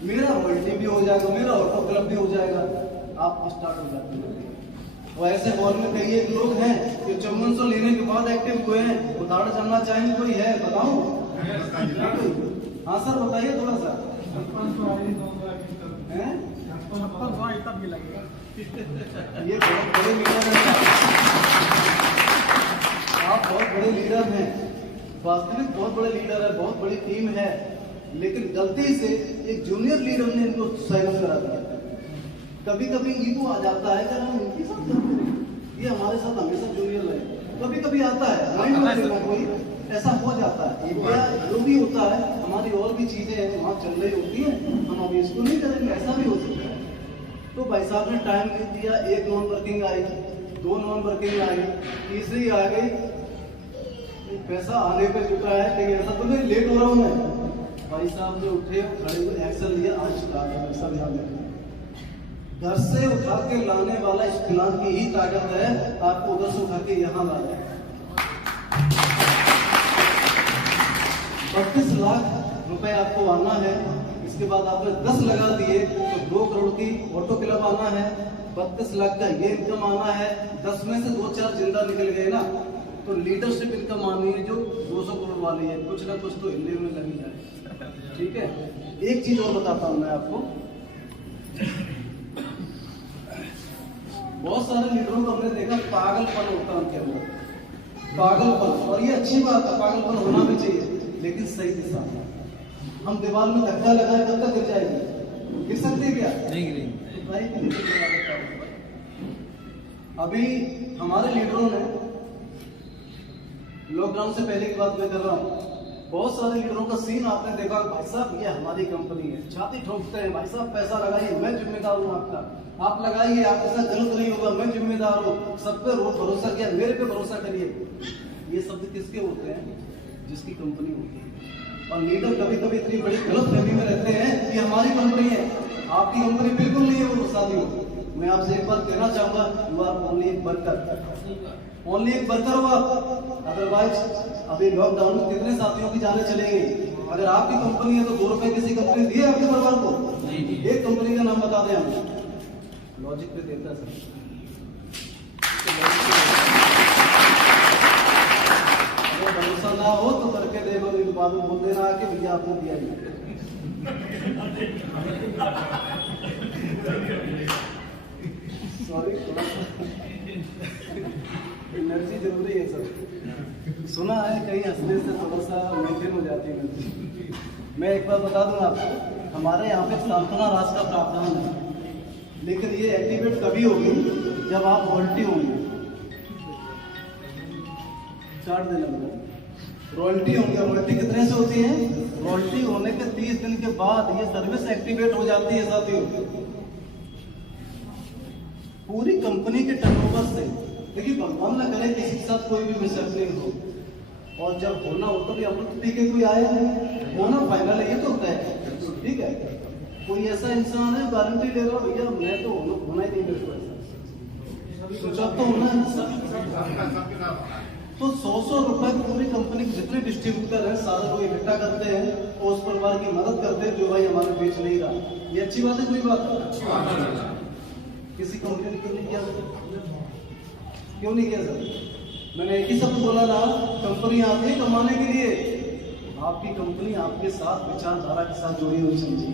मेरा मल्टी भी हो जाएगा, मेरा ऑटो क्लब भी हो जाएगा। आप स्टार्ट हो जाते हैं। और ऐसे हॉल में कई एक लोग हैं जो 5400 लेने के बाद एक्टिव हुए हैं। उदाहरण जानना चाहेंगे कोई है? बताऊं? हाँ सर बताइए थोड़ा सा। ये बहुत बड़े लीडर हैं, आप बहुत बड़े लीडर हैं, वास्तविक बहुत बड़े लीडर है, बहुत बड़ी टीम है, लेकिन गलती से एक जूनियर लीडर ने इनको साइन अप करा दिया। कभी कभी ईगो आ जाता है कि हम इनके साथ करते हैं, ये हमारे साथ हमेशा जूनियर रहे। कभी कभी आता है माइंड में कोई ऐसा हो जाता है, जो भी होता है। हमारी और भी चीजें हैं वहाँ चल रही होती है, हम अभी इसको नहीं करेंगे, ऐसा भी हो सकता है। तो भाई साहब ने टाइम दे दिया, 1 non working I, 2 non working I, तीसरी आ गई, पैसा आने पे जुटा है। लेकिन ऐसा तो नहीं लेट हो रहा हूँ मैं। भाई साहब जो उठे खड़े हुए एक्शन लिया, आज स्टार्ट है सब यहाँ घर से उठा के लाने वाला इस प्लान की ही ताकत है, आपको उधर से उठा के यहाँ ला जाए। 32 लाख रुपए आपको आना है। इसके बाद आपने 10 लगा दिए तो 2 करोड़ की ऑटो क्लब आना है। 32 लाख का ये इनकम आना है। 10 में से 2-4 जिंदा निकल गए ना, तो लीडरशिप इनकम आनी है जो 200 करोड़ वाली है। कुछ ना कुछ तो हिलने में लगी जाए, ठीक है। एक चीज और बताता हूं मैं आपको, बहुत सारे लीडरों को हमने देखा पागलपन होता है उनके अंदर, पागलपन। और ये अच्छी बात है, पागलपन होना भी चाहिए, लेकिन सही दिशा। हम दीवार में धक्का लगाए कब तक गिर जाएगी? गिर सकते क्या? नहीं। अभी हमारे लीडरों ने, लॉकडाउन से पहले की बात मैं कर रहा हूँ, बहुत सारे लीडरों का सीन आपने देखा, भाई साहब ये हमारी कंपनी है, छाती ठोकते हैं, भाई साहब पैसा लगाइए, मैं जिम्मेदार हूँ आपका, आप लगाइए, आपके साथ गलत नहीं होगा, मैं जिम्मेदार हूँ, सब पे भरोसा किया, मेरे पे भरोसा करिए। ये शब्द किसके होते हैं? जिसकी कंपनी होती है। और लीडर कभी कभी इतनी बड़ी गलत फहमी में रहते हैं कि हमारी कंपनी है, आपकी कंपनी बिल्कुल नहीं है। वो साथियों, मैं आपसे एक बात कहना चाहूंगा, यू आर ओनली एक वर्कर, ओनली एक वर्कर हो आप। अदरवाइज अभी लॉकडाउन में कितने साथियों की जाने चलेंगे। अगर आपकी कंपनी है तो 2 रुपए किसी कंपनी दिए आपके परिवार को? एक कंपनी का लॉजिक पे देता है सर। अगर भरोसा ना हो तो करके देखो, नहीं तो बाद में बोल देना आके भैया आपने दिया नहीं। सॉरी, एनर्जी जरूरी है सर। सुना है कहीं हंसने से थोड़ा सा मेंटेन हो जाती है एनर्जी। मैं एक बार बता दूं आपको, हमारे यहाँ पे सांत्वना राज का प्रावधान है, लेकिन ये एक्टिवेट कभी होगी जब आप रॉयल्टी होंगे। चार्ट देना मेरा रॉयल्टी होंगे। रॉयल्टी कितने से होती है? रॉयल्टी होने के 30 दिन के बाद ये सर्विस एक्टिवेट हो जाती है साथियों। पूरी कंपनी के टर्नओवर से। देखिए, भगवान ना करे किसी के साथ कोई भी मिसहैपनिंग हो, और जब होना हो तो भी हम लोग ठीक है, कोई आया है होना फाइनल है, ये तो होता है, ठीक है। कोई ऐसा इंसान है गारंटी ले रहा भैया मैं तो होना ही नहीं, मेरे को ऐसा सोचा तो होना है सर। तो 100 रुपए पूरी कंपनी के जितने डिस्ट्रीब्यूटर हैं सारे लोग इकट्ठा करते हैं और उस परिवार की मदद करते हैं जो भाई हमारे बेच नहीं रहा। ये अच्छी बात है, कोई बात है? किसी कंपनी ने क्यों नहीं किया? क्यों नहीं किया सर? मैंने एक ही शब्द बोला था, कंपनी आती है कमाने के लिए। आपकी कंपनी आपके साथ विचारधारा के साथ जुड़ी हुई चाहिए।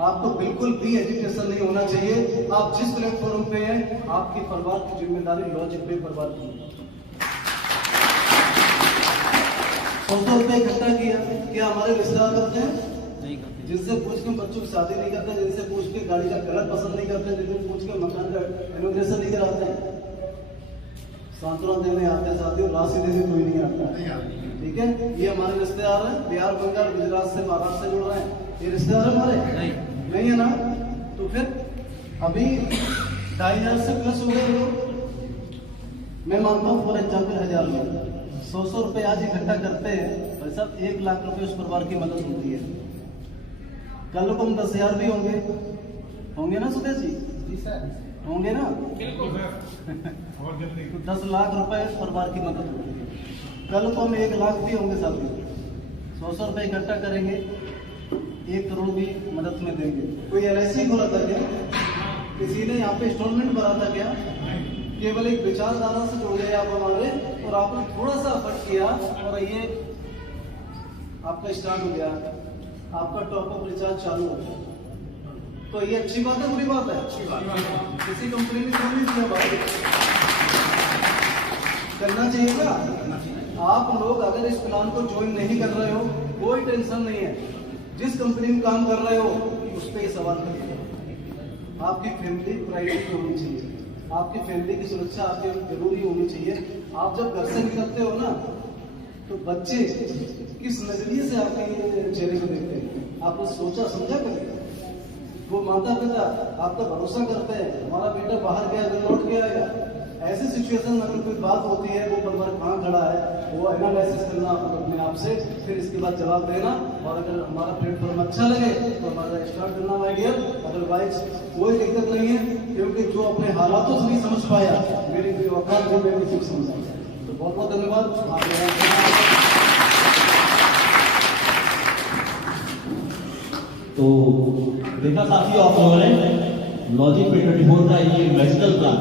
आपको बिल्कुल भी एजुकेशन नहीं होना चाहिए। आप जिस प्लेटफॉर्म पे हैं, आपकी परिवार की जिम्मेदारी लॉजिक पे परिवार की। 100 रुपए इकट्ठा किया, क्या हमारे रिश्तेदार करते हैं? नहीं करते। जिनसे पूछ के बच्चों की शादी नहीं करते, जिनसे पूछ के गाड़ी का कलर पसंद नहीं करते, जिनसे पूछ के मकान का इनोग्रेशन नहीं कराते हैं। सांत्वना देने आते हैं साथियों, राशि देने कोई नहीं आता। ठीक है, ये हमारे रिश्तेदार हैं, बिहार, बंगाल, गुजरात से, महाराष्ट्र से जुड़ रहे हैं। ये रिश्तेदार हमारे नहीं है ना? तो फिर अभी 2,500 से प्लस हो गए लोग। मैं मानता हूँ फॉर एग्जाम्पल 1000 लोग 100 रुपए आज इकट्ठा करते हैं, भाई साहब 1 लाख रुपए उस परिवार की मदद होती है। कल को हम 10,000 भी होंगे ना सुदेश जी? होंगे ना? तो 10 लाख रुपए उस परिवार की मदद होती है। कल को हम 1 लाख भी होंगे साथियों, 100 रुपए इकट्ठा करेंगे, 1 करोड़ भी मदद में देंगे। कोई LIC खोला था क्या? किसी ने यहाँ पे इंस्टॉलमेंट भरा था क्या? केवल एक विचारधारा से जुड़ गए आप हमारे, और आपने थोड़ा सा एफर्ट किया और ये आपका स्टार्ट हो गया, आपका टॉपअप रिचार्ज चालू हो गया। तो ये अच्छी बात है, बुरी बात है? किसी कंपनी ने क्यों नहीं दिया भाई? करना चाहिए क्या? आप लोग अगर इस प्लान को ज्वाइन नहीं कर रहे हो, कोई टेंशन नहीं है। जिस कंपनी में काम कर रहे हो उस पर सवाल करिए। आपकी फैमिली प्रायोरिटी होनी चाहिए, आपकी फैमिली की सुरक्षा आपके जरूरी होनी चाहिए। आप जब घर से निकलते हो ना, तो बच्चे किस नजरिए से आपके चेहरे को देखते हैं, आपने सोचा समझा करें? वो माता पिता आपका भरोसा करते हैं, हमारा बेटा बाहर गया तो लौट के आएगा। ऐसी सिचुएशन में अगर कोई बात होती है, वो परिवार कहाँ खड़ा है, वो एनालिसिस करना अपने आप से, फिर इसके बाद जवाब देना। और अगर हमारा प्लेटफॉर्म अच्छा लगे तो हमारा स्टार्ट करना माय डियर, अदरवाइज कोई दिक्कत नहीं है, क्योंकि जो अपने हालातों से नहीं समझ पाया, मेरी कोई औकात जो मैं कुछ समझा। तो बहुत बहुत धन्यवाद। तो देखा साथियों आप लोगों ने लॉजिक पे 24 का ये मैजिकल प्लान